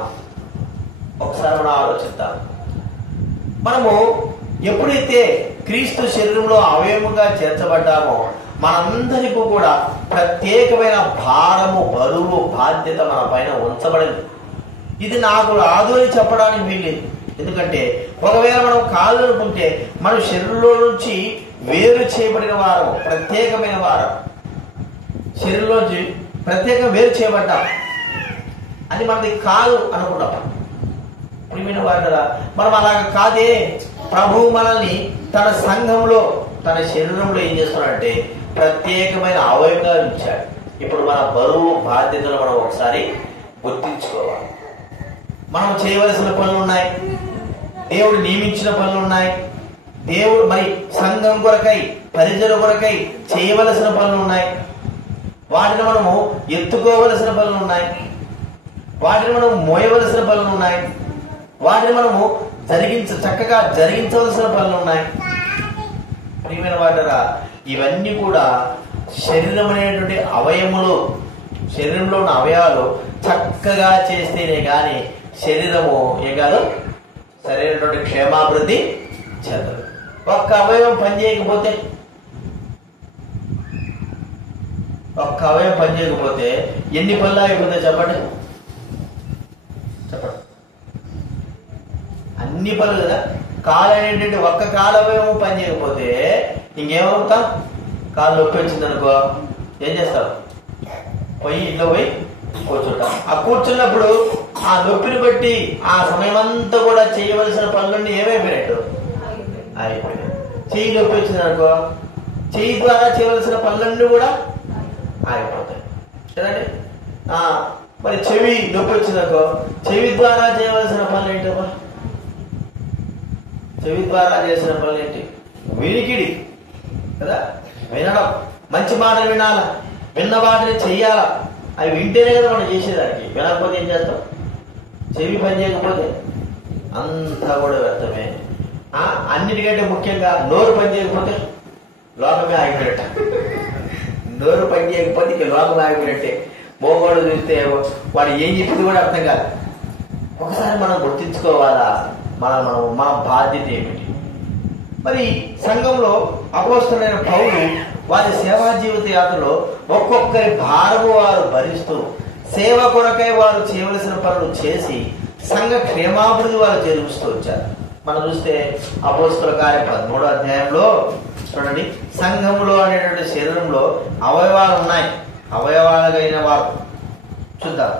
ఒకసారి మనం ఆలోచిద్దాం. మనము ఎప్పుడైతే క్రీస్తు శరీరంలో అవయముగా చేర్చబడ్డామో మనందరికీ కూడా ప్రత్యేకమైన భారము, బరువు, బాధ్యత మన పైన ఉంచబడింది. ఇది నాకు రాదు అని చెప్పడానికి వీల్లేదు. ఎందుకంటే ఒకవేళ మనం కాదు అనుకుంటే మన శరీరంలో నుంచి వేరు చేయబడిన వారము, ప్రత్యేకమైన వారం, శరీరంలోంచి ప్రత్యేకంగా వేరు చేయబడ్డాం అని మనది కాదు అనుకున్నాం. ప్రియమైన వారులారా, మనం అలాగ కాదే. ప్రభువు మనల్ని తన సంఘంలో, తన శరీరంలో ఏం చేస్తున్నాడంటే ప్రత్యేకమైన అవయవంగా ఉంచాడు. ఇప్పుడు మన బరువు, బాధ్యతలు మనం ఒకసారి గుర్తించుకోవాలి. మనం చేయవలసిన పనులు ఉన్నాయి, దేవుడు నియమించిన పనులు ఉన్నాయి, దేవుడు మరి సంఘం కొరకై, పరిచయం కొరకై చేయవలసిన పనులు ఉన్నాయి, వాటిని మనము ఎత్తుకోవలసిన పనులు ఉన్నాయి, వాటిని మనం మోయవలసిన పనులు ఉన్నాయి, వాటిని మనము చక్కగా జరిగించవలసిన పనులు ఉన్నాయి. ప్రియమైన వాటరా, ఇవన్నీ కూడా శరీరం అనేటువంటి అవయములు, శరీరంలో ఉన్న అవయవాలు చక్కగా చేస్తేనే కానీ శరీరము ఏం కాదు, సరైనటువంటి క్షేమాభివృద్ధి చెందదు. ఒక్క అవయవం పనిచేయకపోతే, ఒక్క అవయవం పనిచేయకపోతే ఎన్ని పనులు అయిపోతాయి చెప్పండి? చెప్పండి. అన్ని పనులు కదా. కాలు అనేటువంటి ఒక్క కాలు అవయవం పనిచేయకపోతే ఇంకేమవుతాం? కాలు నొప్పి వచ్చింది అనుకో, ఏం చేస్తాం? పోయి ఇంట్లో పోయి కూర్చుంటాం. ఆ కూర్చున్నప్పుడు ఆ నొప్పిని బట్టి ఆ సమయం అంతా కూడా చేయవలసిన పనులన్నీ ఏమైపోయినట్టు అయిపోయినాయి. చెయ్యి నొప్పి వచ్చింది అనుకో, చెయ్యి ద్వారా చేయవలసిన పనులన్నీ కూడా ఆగిపోతాయి కదండి. మరి చెవి నొప్పి వచ్చిందనుకో, చెవి ద్వారా చేయవలసిన పనులు ఏంటమ్మా? చెవి ద్వారా చేసిన పనులు ఏంటి? వినికిడి కదా, వినడం, మంచి మాటలు వినాలా, విన్న వాటిని చెయ్యాలా. అవి వింటేనే కదా మనం చేసేదానికి. వినకపోతే ఏం చేస్తాం? చెవి పని చేయకపోతే అంతా కూడా వ్యర్థమే. అన్నిటికంటే ముఖ్యంగా నోరు పని చేయకపోతే లోకమే ఆగిపోయినట్ట. నోరు పని చేయకపోతే ఇక లోకమే ఆగిపోయినట్టే. మోగోడు చూస్తే వాడు ఏం చెప్పింది కూడా అర్థం కాదు. ఒకసారి మనం గుర్తించుకోవాలా మన బాధ్యత ఏమిటి. మరి సంఘంలో అపోస్తలుడైన పౌలు వారి సేవా జీవిత యాత్రలో ఒక్కొక్కరి భారము వారు భరిస్తూ సేవ కొరకై వారు చేయవలసిన పనులు చేసి సంఘ క్షేమాభివృద్ధి వారు జరుపుతూ వచ్చారు. మనం చూస్తే అపోస్తలుల కార్యం 13వ అధ్యాయంలో చూడండి, సంఘంలో అనేటువంటి శరీరంలో అవయవాలు ఉన్నాయి, అవయవాలైన వారు. చూద్దాం.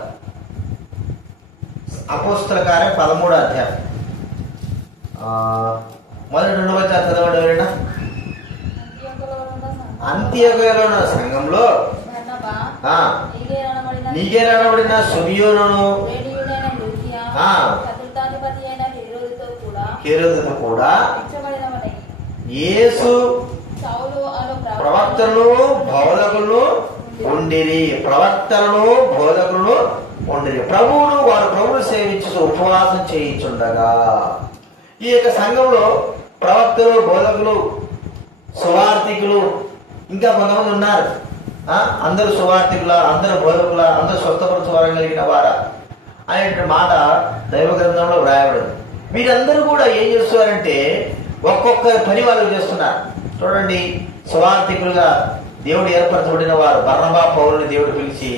అపోస్తలుల కార్యం 13వ అధ్యాయం మొదటి 2వ వచనం చదవండి ఎవరైనా. అంత్యోకయలో ఉన్న సంఘంలో నీగేరనబడిన సుమియోనును హేరోదుతో కూడా యేసు ప్రవక్తలను బోధకులను ఉండిరి. ప్రభువును వారు ప్రభువును సేవించు ఉపవాసం చేయించుండగా ఈ యొక్క సంఘంలో ప్రవక్తలు, బోధకులు, సువార్థికులు, ఇంకా కొంతమంది ఉన్నారు. అందరూ సువార్థికుల, అందరూ బోధకుల, అందరూ స్వస్థపరచవరం కలిగిన వారా అనేటువంటి మాట దైవ గ్రంథంలో వ్రాయబడింది. వీరందరూ కూడా ఏం చేస్తున్నారంటే ఒక్కొక్క పని వాళ్ళు చేస్తున్నారు. చూడండి, సువార్థికులుగా దేవుడు ఏర్పరచబడిన వారు బర్నబా, పౌలుని దేవుడు పిలిచి,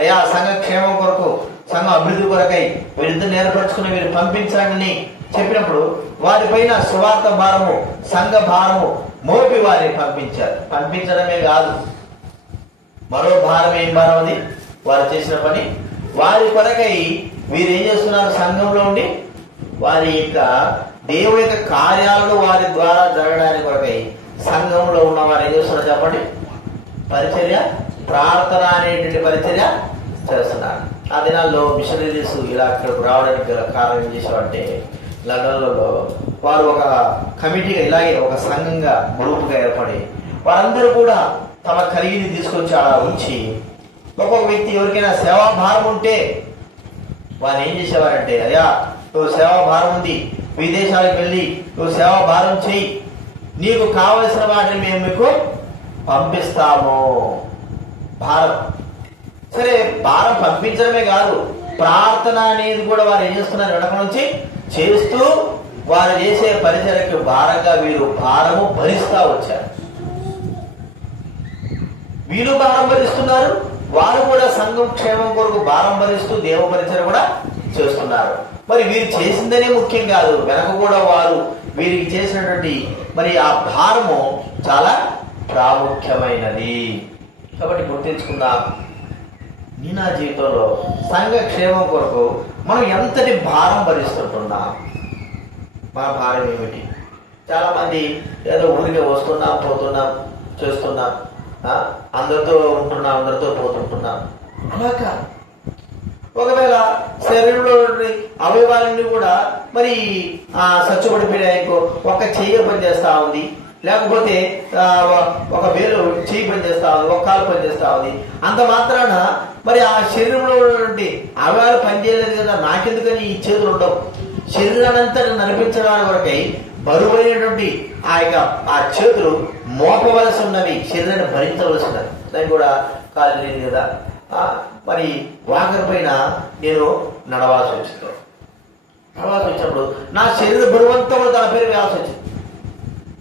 అయ్యా సంఘ క్షేమం కొరకు, సంఘ అభివృద్ధి కొరకై వీరిద్దరు ఏర్పరచుకుని వీరు పంపించండి చెప్పినప్పుడు వారిపైన సువార్త భారము, సంఘ భారము మోపి వారిని పంపించారు. పంపించడమే కాదు, మరో భారం. ఏం భారం అది? వారు చేసిన పని. వారి కొరకై వీరు ఏం చేస్తున్నారు? సంఘంలో ఉండి వారి యొక్క దేవుడి యొక్క కార్యాలను వారి ద్వారా జరగడానికి కొరకై సంఘంలో ఉన్న వారు ఏం చేస్తున్నారు చెప్పండి? పరిచర్య, ప్రార్థన అనేటువంటి పరిచర్య చేస్తున్నారు. ఆ దినాల్లో మిషనరీస్ ఇలా అక్కడికి రావడానికి గల కారణం ఏం చేసేవారంటే, లండన్లలో వారు ఒక కమిటీగా, ఇలాగే ఒక సంఘంగా గ్రూపుగా ఏర్పడి వారందరూ కూడా తమ కలిగిని తీసుకొచ్చి అలా ఉంచి, ఒక్కొక్క వ్యక్తి ఎవరికైనా సేవా భారం ఉంటే వారు ఏం చేసేవారంటే, అయ్యా నువ్వు సేవా భారం ఉంది, విదేశాలకు వెళ్ళి నువ్వు సేవా భారం చెయ్యి, నీకు కావలసిన వాటిని మేము మీకు పంపిస్తాము. భారం. సరే, భారం పంపించడమే కాదు, ప్రార్థన అనేది కూడా వారు ఏం చేస్తున్నారు? వెనక నుంచి చేస్తూ వారు చేసే పరిచర్యకు భారంగా వీరు భారము భరిస్తా వచ్చారు. వీరు భారం భరిస్తున్నారు, వారు కూడా సంఘం క్షేమం కొరకు భారం భరిస్తూ దేవ పరిచర్య కూడా చేస్తున్నారు. మరి వీరు చేసిందనే ముఖ్యం కాదు, వెనక కూడా వారు వీరికి చేసినటువంటి మరి ఆ భారము చాలా ప్రాముఖ్యమైనది. కాబట్టి గుర్తించుకుందాం, నీ నా జీవితంలో సంఘ క్షేమం కొరకు మనం ఎంతటి భారం భరిస్తుంటున్నాం? మన భారం ఏమిటి? చాలా మంది ఏదో ఊరికే వస్తున్నాం, పోతున్నాం, చేస్తున్నాం, అందరితో ఉంటున్నాం, అందరితో పోతుంటున్నాం. అలా కాదు. ఒకవేళ శరీరంలో అవయవాలన్నీ కూడా మరి సచ్చుబడిపోయాయనుకో, ఒక చెయ్యి పని చేస్తా ఉంది, లేకపోతే ఒక వేలు చెయ్యి పని చేస్తా ఉంది, ఒక కాలు పని చేస్తా ఉంది, అంత మాత్రాన మరి ఆ శరీరంలో ఉన్నటువంటి అవయవాలు పనిచేయలేదు కదా, నాకెందుకని ఈ చేతులు ఉండవు. శరీరానంతా నడిపించడానికి కొరకై బరువైనటువంటి ఆ చేతులు మోపవలసి ఉన్నవి, శరీరాన్ని భరించవలసి ఉన్నది. దానికి కూడా కాలు లేదు కదా, మరి వాకర్ పైన నేను నడవాల్సి వచ్చింది. నడవాల్సి వచ్చినప్పుడు నా శరీర బరువు అంతా కూడా దాని పేరు వేయాల్సి వచ్చింది.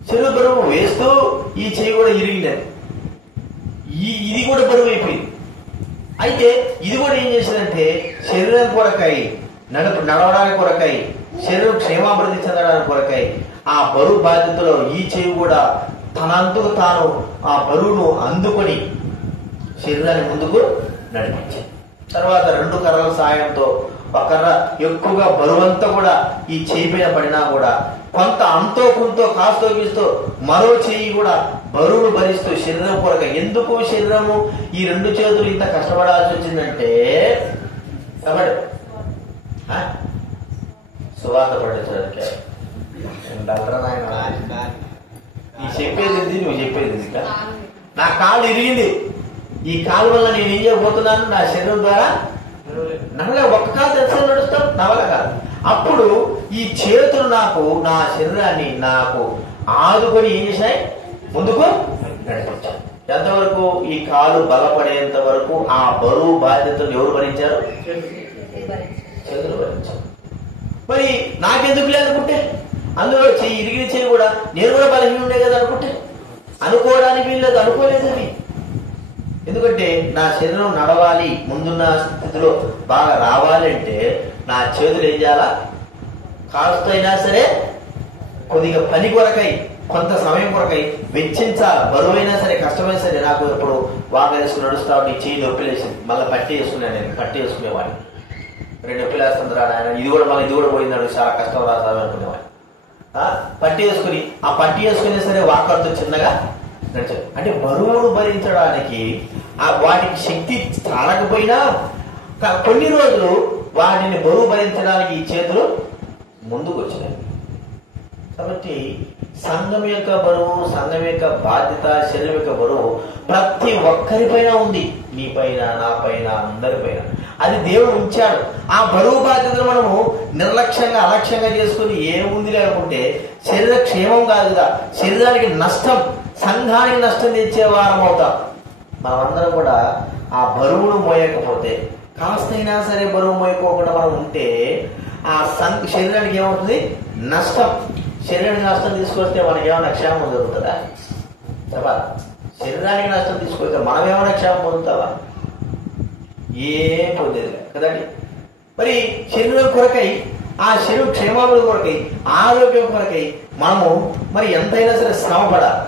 శరీర బరువు వేస్తూ ఈ చెయ్యి కూడా ఇరిగినది, ఇది కూడా బరువు అయిపోయింది. అయితే ఇది కూడా ఏం చేసిందంటే శరీరం కొరకై నడవడానికి కొరకై, శరీరం క్షేమాభివృద్ధి చెందడానికి కొరకై ఆ బరువు బాధ్యతలో ఈ చెయ్యి కూడా తనందుకు తాను ఆ బరువును అందుకొని శరీరాన్ని ముందుకు నడిపించింది. తర్వాత 2 కర్రల సాయంతో, ఒక కర్ర ఎక్కువగా బరువంతా కూడా ఈ చెయ్యి పైన పడినా కూడా కొంత అంతో కొంత కాస్తో గీస్తూ మరో చెయ్యి కూడా బరువును భరిస్తూ శరీరం కొరక. ఎందుకు శరీరము ఈ 2 చేతులు ఇంత కష్టపడాల్సి వచ్చిందంటే సువార్త పట్టించడానికి. ఈ చెప్పేది నువ్వు చెప్పేది నా కాలు ఇరిగింది, ఈ కాలు వల్ల నేను ఏం చేయబోతున్నాను? నా శరీరం ద్వారా నడలే, ఒక్క కాలు తెచ్చుకొని నడుస్తాం, నా వల్ల కాదు. అప్పుడు ఈ చేతులు నాకు నా శరీరాన్ని నాకు ఆదుకొని ఏం చేశాయి? ముందుకు నడిపించాను. ఎంతవరకు? ఈ కాలు బలపడేంత వరకు ఆ బరువు బాధ్యతలు ఎవరు భరించారు? చేతులు భరించారు. మరి నాకెందుకు లేదనుకుంటే, అందులో ఇరిగిన చెయ్యి కూడా నేను కూడా బలహీన ఉండే కదా అనుకుంటే, అనుకోవడానికి వీళ్ళది అనుకోలేదు అది. ఎందుకంటే నా శరీరం నడవాలి, ముందున్న స్థితిలో బాగా రావాలి అంటే నా చేతులు ఏం చేయాలా? కాస్త అయినా సరే కొద్దిగా పని కొరకై, కొంత సమయం కొరకై వెచ్చించాలి. బరువైనా సరే, కష్టమైనా సరే. నాకు ఇప్పుడు వాక వేసుకుని నడుస్తా ఉంటే చెయ్యి నొప్పిలేసింది, మళ్ళీ పట్టి వేసుకున్నాను. నేను పట్టి వేసుకునేవాడిని, 2 నొప్పిలు వేస్తుంది రా నాయన, ఇది కూడా పోయింది, చాలా కష్టం రాసావి అనుకునేవాడిని. పట్టి వేసుకుని ఆ పట్టి వేసుకునే సరే వాకర్తో చిన్నగా నడిచారు. అంటే బరువును భరించడానికి వాటికి శక్తి చాలకపోయినా కొన్ని రోజులు వాటిని బరువు భరించడానికి ఈ చేతులు ముందుకు వచ్చినాయి. కాబట్టి సంఘం యొక్క బరువు, సంఘం యొక్క బాధ్యత, శరీరం యొక్క బరువు ప్రతి ఒక్కరిపైన ఉంది. నీ పైన, నా పైన, అందరిపైన అది దేవుడు ఉంచాడు. ఆ బరువు బాధ్యతను మనము నిర్లక్ష్యంగా, అలక్ష్యంగా చేసుకుని ఏముంది లేకుంటే శరీర క్షేమం కాదు కదా, శరీరానికి నష్టం, సంఘానికి నష్టం తెచ్చే వారం అవుతాం. మనమందరం కూడా ఆ బరువును మోయకపోతే, కాస్తైనా సరే బరువు మోయకోకుండా మనం ఉంటే ఆ శరీరానికి ఏమవుతుంది? నష్టం. శరీరానికి నష్టం తీసుకొస్తే మనకి ఏమైనా క్షేమం జరుగుతుందా? చెప్పాలి. శరీరానికి నష్టం తీసుకొస్తే మనం ఏమైనా క్షేమం పొందుతావా? ఏం పొందేది కదండి. మరి శరీరం కొరకై, ఆ శరీరం క్షేమాభివృద్ధి కొరకై, ఆరోగ్యం కొరకై మనము మరి ఎంతైనా సరే శ్రమ పడాలి.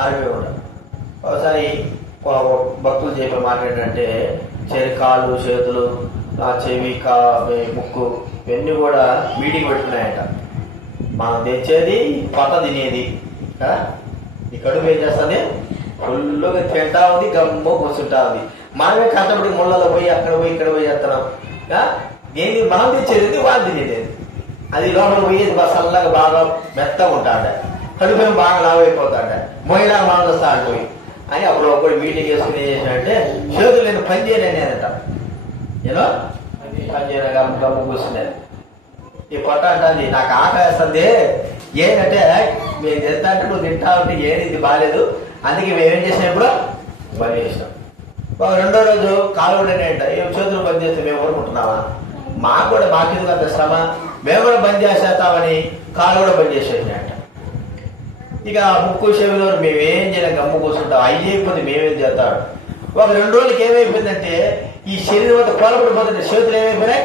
ఆరోగ్యం కూడా ఒకసారి భక్తులు చెప్పే మాట ఏంటంటే, కాళ్ళు, చేతులు, చెవి, ముక్కు ఇవన్నీ కూడా మీటింగ్ పెట్టుకున్నాయట. మనం తెచ్చేది కొత్త తినేది కదా, ఈ కడుపు ఏం చేస్తుంది? ఫుల్గా తింటా ఉంది, గమ్మ కూర్చుంటా ఉంది. మనమే కష్టపడి ముళ్ళలో పోయి అక్కడ పోయి ఇక్కడ పోయి చేస్తున్నాం. ఏంటి మనం తెచ్చేది, వాళ్ళు తినేది. అది లోపల పోయేది చల్లగా బాగా మెత్తగా ఉంటాడ, కడుపు ఏం బాగా లావైపోతాడ, మహిళా మనం వస్తా అంటూ అని అప్పుడు ఒకటి మీటింగ్ చేసుకుని ఏం చేసినట్టే, చేతులు నేను పని చేయలేనేదట. ఏదో పని చేయను, గమ్మ కూర్చున్నాను. ఈ పొట్ట అంటుంది, నాకు ఆకలిస్తుంది ఏంటంటే, మేము తింటా అంటే నువ్వు తింటా ఉంటే ఏది ఇది బాగాలేదు, అందుకే మేమేం చేసినా ఇప్పుడు పని చేసినాం. రెండో రోజు కాలు కూడా అంట చేతులు బంద్ చేస్తే మేము ఊరుకుంటున్నామా, మాకు కూడా మాకెందుకు అంత శ్రమ, మేము కూడా బంద్ చేసేస్తామని కాలు కూడా బంద్ చేసేసినాయంట. ఇక ముక్కు చెవిలో మేమేం చేయలేక గమ్ము కూర్చుంటాం, అయ్యేపోతే మేమేం చేస్తాం. ఒక 2 రోజులకి ఏమైపోయిందంటే ఈ శరీరం అంతా కోలపడిపోతుంటే చేతులు ఏమైపోయినాయి,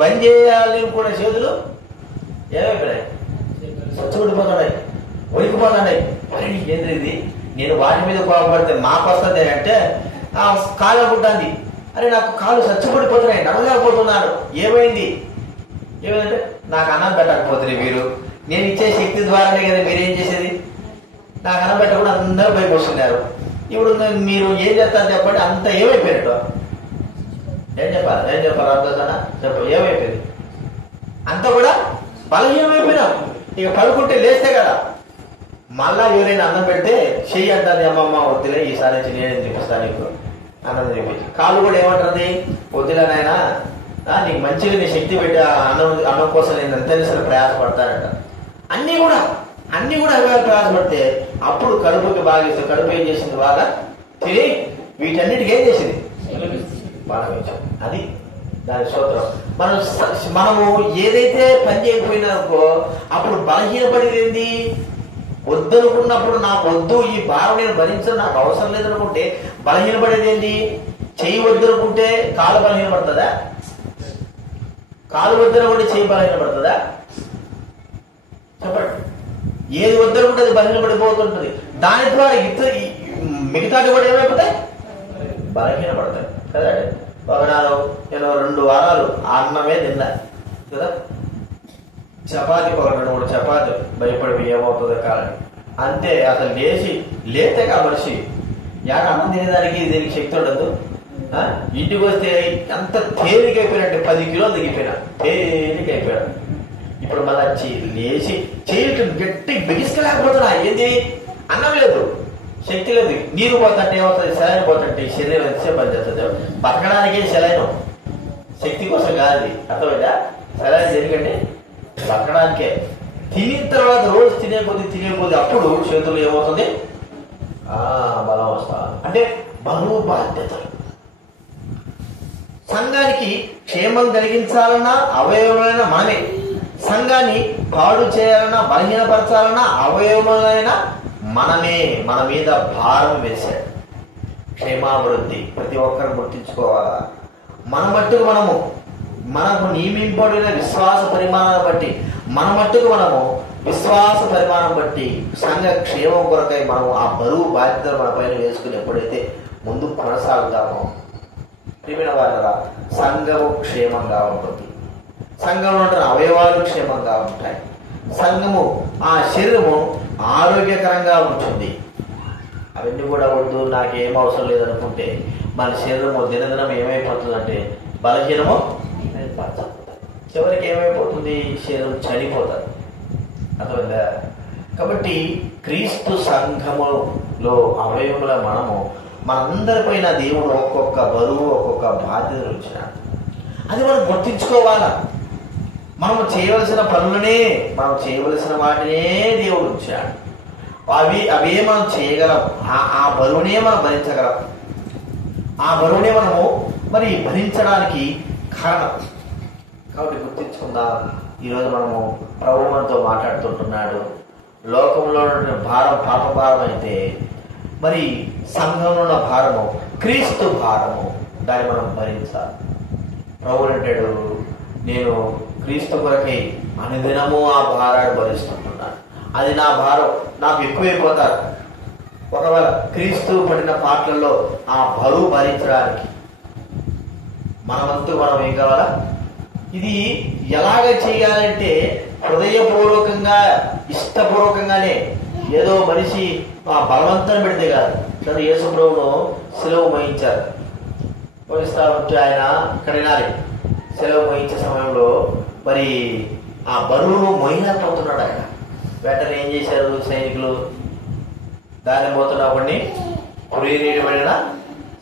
బంద్ చేయాలని కూడా చేతులు ఏమైపోయినాయి, స్వచ్ఛపడిపోతున్నాయి, ఒలికిపోతున్నాయి. ఏంటి ఇది, నేను వాటి మీద కోపడితే మాకు వస్తుంది అంటే కాలు అనుకుంటాంది, అరే నాకు కాలు స్వచ్ఛపడిపోతున్నాయి, నడవలేకపోతున్నాను, ఏమైందంటే నాకు అన్నం పెట్టకపోతుంది మీరు, నేను ఇచ్చే శక్తి ద్వారానే కదా మీరేం చేసేది, నాకు అన్నం పెట్టకుండా అందరూ పైకి వస్తున్నారు, ఇప్పుడు మీరు ఏం చేస్తారు చెప్పండి. అంత ఏమైపోయినట్టు ఏం చెప్పాలి అర్థనా చెప్ప, ఏమైపోయింది అంతా కూడా బలహీనమైపోయినాం. ఇక పడుకుంటే లేస్తే కదా మళ్ళా ఎవరైనా అన్నం పెడితే చెయ్యి అంటుంది, అమ్మమ్మ వద్దులే ఈసారి నుంచి నేనేం చూపిస్తాను నీకు అన్నం చూపించి. కాళ్ళు కూడా ఏమంటుంది, వద్దులేనాయనా నీకు మంచిగా నీ శక్తి పెట్టి అన్నం కోసం నేను ఎంత సరే ప్రయాసపడతానంట. అన్నీ కూడా అవి ప్రయాసపడితే అప్పుడు కడుపుకి బాగా ఇస్తుంది. కడుపు ఏం చేసింది, బాగా తిని వీటన్నిటికీ ఏం చేసింది, బాగా ఇచ్చాం. అది దాని సూత్రం. మనము ఏదైతే పని చేయకపోయినారనుకో అప్పుడు బలహీనపడేది ఏంది, వద్దనుకున్నప్పుడు నాకు వద్దు ఈ భారం నేను భరించడం నాకు అవసరం లేదనుకుంటే బలహీనపడేది ఏంటి, చెయ్యి వద్దనుకుంటే కాలు బలహీనపడుతుందా, కాలు వద్దనుకుంటే చెయ్యి బలహీనపడుతుందా చెప్పండి. ఏది వద్దనుకుంటే అది బలహీనపడిపోతుంటుంది. దాని ద్వారా మిగతాది కూడా ఏమైపోతాయి, బలహీనపడతాయి కదా. ఒకనాడు నేను 2 వారాలు అన్నమే తిన్నా కదా, చపాతి ఒక 2-3 చపాతి భయపడి ఏమవుతుందో కాలని అంతే. అసలు లేతే కా మనిషి యాడ అన్నం తినేదానికి దీనికి శక్తి ఉండదు. ఇంటికి వస్తే అంత తేలికైపోయినట్టు 10 కిలోలు తగ్గిపోయినా, తేలికైపోయాడు. ఇప్పుడు మళ్ళా లేచి చేయటం గట్టి బిగిస్తలేకపోతున్నా, ఏంది అన్నం లేదు, శక్తి లేదు. నీరు పోతుంటే ఏమవుతుంది, సెలైన్ పోతుంటే ఈ శరీరం ఎంతసేపు పనిచేస్తుంది. బతకడానికే సెలైన్, శక్తి కోసం కాదు, అర్థమైందా. సెలైన్ జరిగండి బతకడానికే. తినిన తర్వాత రోజు తినే కొద్ది అప్పుడు చేతులు ఏమవుతుంది, బలం వస్తా అంటే బరువు బాధ్యతలు. సంఘానికి క్షేమం కలిగించాలన్నా అవయవములైన మనమే, సంఘాన్ని పాడు చేయాలన్నా బలహీనపరచాలన్నా అవయవములైన మనమే మన మీద భారం వేశాడు. క్షేమాభివృద్ధి ప్రతి ఒక్కరు గుర్తించుకోవాలా. మన మట్టుకు మనకు నియమింపబడిన విశ్వాస పరిమాణాన్ని బట్టి విశ్వాస పరిమాణం బట్టి సంఘ క్షేమం కొరకై మనం ఆ బరువు బాధ్యతలు మన పైన వేసుకుని ఎప్పుడైతే ముందుకు కొనసాగుతామో ప్రియమైన వారరా సంఘము క్షేమంగా ఉంటుంది. సంఘంలో ఉంటున్న అవయవాలు క్షేమంగా ఉంటాయి. సంఘము ఆ శరీరము ఆరోగ్యకరంగా ఉంటుంది. అవన్నీ కూడా వద్దు నాకేం అవసరం లేదనుకుంటే మన శరీరము దినదినం ఏమైపోతుందంటే బలహీనము చివరికి ఏమైపోతుంది, శరీరం చనిపోతుంది. అర్థమైందా. కాబట్టి క్రీస్తు సంఘములో అవయవముల మనందరిపైన దేవుడు ఒక్కొక్క బరువు ఒక్కొక్క బాధ్యతలు ఇచ్చినాడు. అది మనం గుర్తించుకోవాలా. మనం చేయవలసిన పనులనే మనం చేయవలసిన వాటినే దేవుడు ఉంచాడు. అవే మనం చేయగలం. ఆ బరువునే మనం భరించగలం. ఆ బరువునే మనము మరి భరించడానికి కారణం. కాబట్టి గుర్తించుకుందాం. ఈరోజు మనము ప్రభువు మనతో మాట్లాడుతుంటున్నాడు. లోకంలో ఉన్న భారం పాప భారం అయితే మరి సంఘంలో ఉన్న భారము క్రీస్తు భారము, దాన్ని మనం భరించాలి. ప్రభువు అంటాడు, నేను క్రీస్తు కొరకై అనుదినము ఆ భారాన్ని భరిస్తుంటున్నాను. అది నా భారం నాకు ఎక్కువైపోతారు. ఒకవేళ క్రీస్తు పడిన పాటలలో ఆ బరువు భరించడానికి మనమంతా మనం ఏం కావాలా. ఇది ఎలాగ చేయాలంటే హృదయపూర్వకంగా ఇష్టపూర్వకంగానే, ఏదో మనిషి బలవంతం పెడితే కాదు. సరే యేసు ప్రభువును సెలవు మోయించారు. మోయిస్తా ఉంటే ఆయన కడినాలి. సెలవు మోయించే సమయంలో మరి ఆ బరువును మోయలేకపోతున్నాడు ఆయన. వెంటనే ఏం చేశారు సైనికులు, దాన్ని పోతున్న ఒకడిని పురీపడిన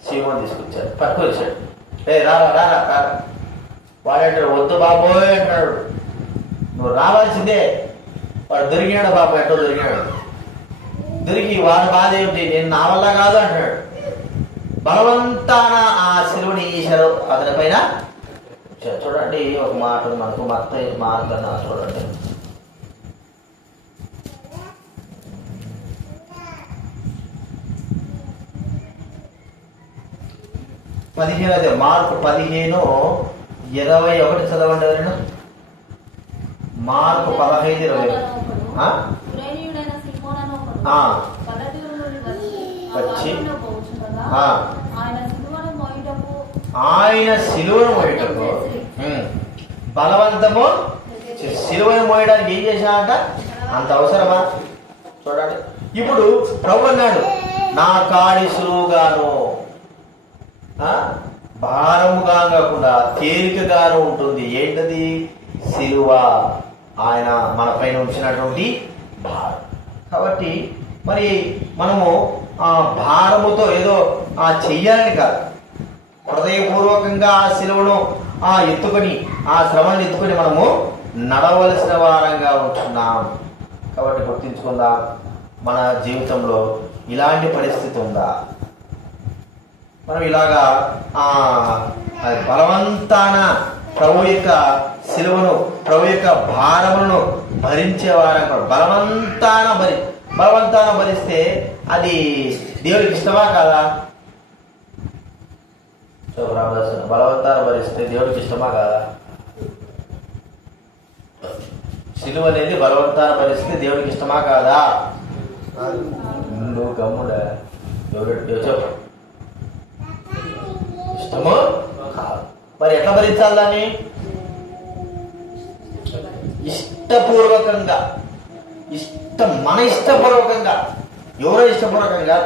సీమోను తీసుకొచ్చారు. పక్కకు వచ్చాడు. రారా వాడంటాడు, వద్దు బాబోయ్ అంటాడు, నువ్వు రావాల్సిందే. వాడు దొరికినాడు బాబు, ఎట్టో దొరికినాడు. దొరికి వాడు బాధ ఏమిటి, నేను నా వల్ల కాదు అంటాడు. బలవంతాన ఆ సిలువని ఈశారు అతని పైన. చూడండి ఒక మాట మనకు మత్తయి మార్గన చూడండి. అదే మార్కు 15:21 చదవండి. మార్కు 15:21 వచ్చి ఆయన సిలువను మోయటకు బలవంతము. సిలువను మోయడానికి ఏం చేశాడంట? అంత అవసరమా? చూడండి. ఇప్పుడు ప్రభు అన్నాడు, నా కాడి సులువుగాను భారముగా కాకుండా తేలికగాను ఉంటుంది. ఏంటది? సిలువ. ఆయన మన పైన ఉంచినటువంటి భారం. కాబట్టి మరి మనము ఆ భారముతో ఏదో చెయ్యాలని కాదు, హృదయపూర్వకంగా ఆ సిలువను ఎత్తుకొని ఆ శ్రమను ఎత్తుకొని మనము నడవలసిన వారంగా ఉంటున్నాం. కాబట్టి గుర్తించుకుందాం, మన జీవితంలో ఇలాంటి పరిస్థితి ఉందా? మనం ఇలాగా బలవంతాన ప్రభు యొక్క సిలువను, ప్రభు యొక్క భారములను భరించే వారంగా బలవంతాన భరిస్తే అది దేవుడికి ఇష్టమా కాదా? బలవంతాన భరిస్తే దేవుడికి ఇష్టమా కాదా? సిలువ అనేది బలవంతాన భరిస్తే దేవుడికి ఇష్టమా కాదా? నువ్వు గమ్ముడా చెప్పు. ఇష్టమో కాదు. మరి ఎట్లా భరించాలి దాన్ని? ఇష్టపూర్వకంగా, మన ఇష్టపూర్వకంగా, ఎవరో ఇష్టపూర్వకంగా,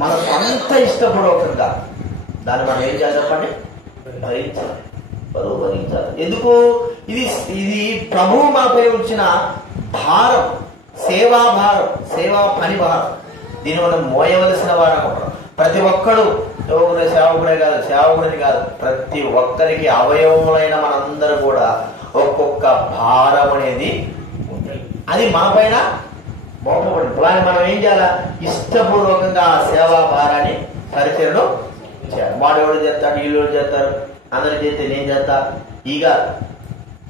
మన సొంత ఇష్టపూర్వకంగా దాన్ని మనం ఏం చేయాలి చెప్పండి? భరించాలి, బరువు భరించాలి. ఎందుకు? ఇది ప్రభువు మనపై ఉంచిన భారం, సేవా భారం, సేవా పని భారం. దీన్ని మనం మోయవలసిన వారు. ప్రతి ఒక్కడు సేవకుడే కాదు, సేవకుడిని కాదు, ప్రతి ఒక్కరికి అవయవములైన మనందరూ కూడా ఒక్కొక్క భారం అనేది ఉంది. అది మన పైన మోపబడింది. దాన్ని మనం ఏం చేయాలా? ఇష్టపూర్వకంగా ఆ సేవా భారాన్ని పరిచయను చేయాలి. వాడెవడు చేస్తాడు, వీళ్ళు చేస్తారు, అందరు చేస్తే నేను చేస్తా. ఇక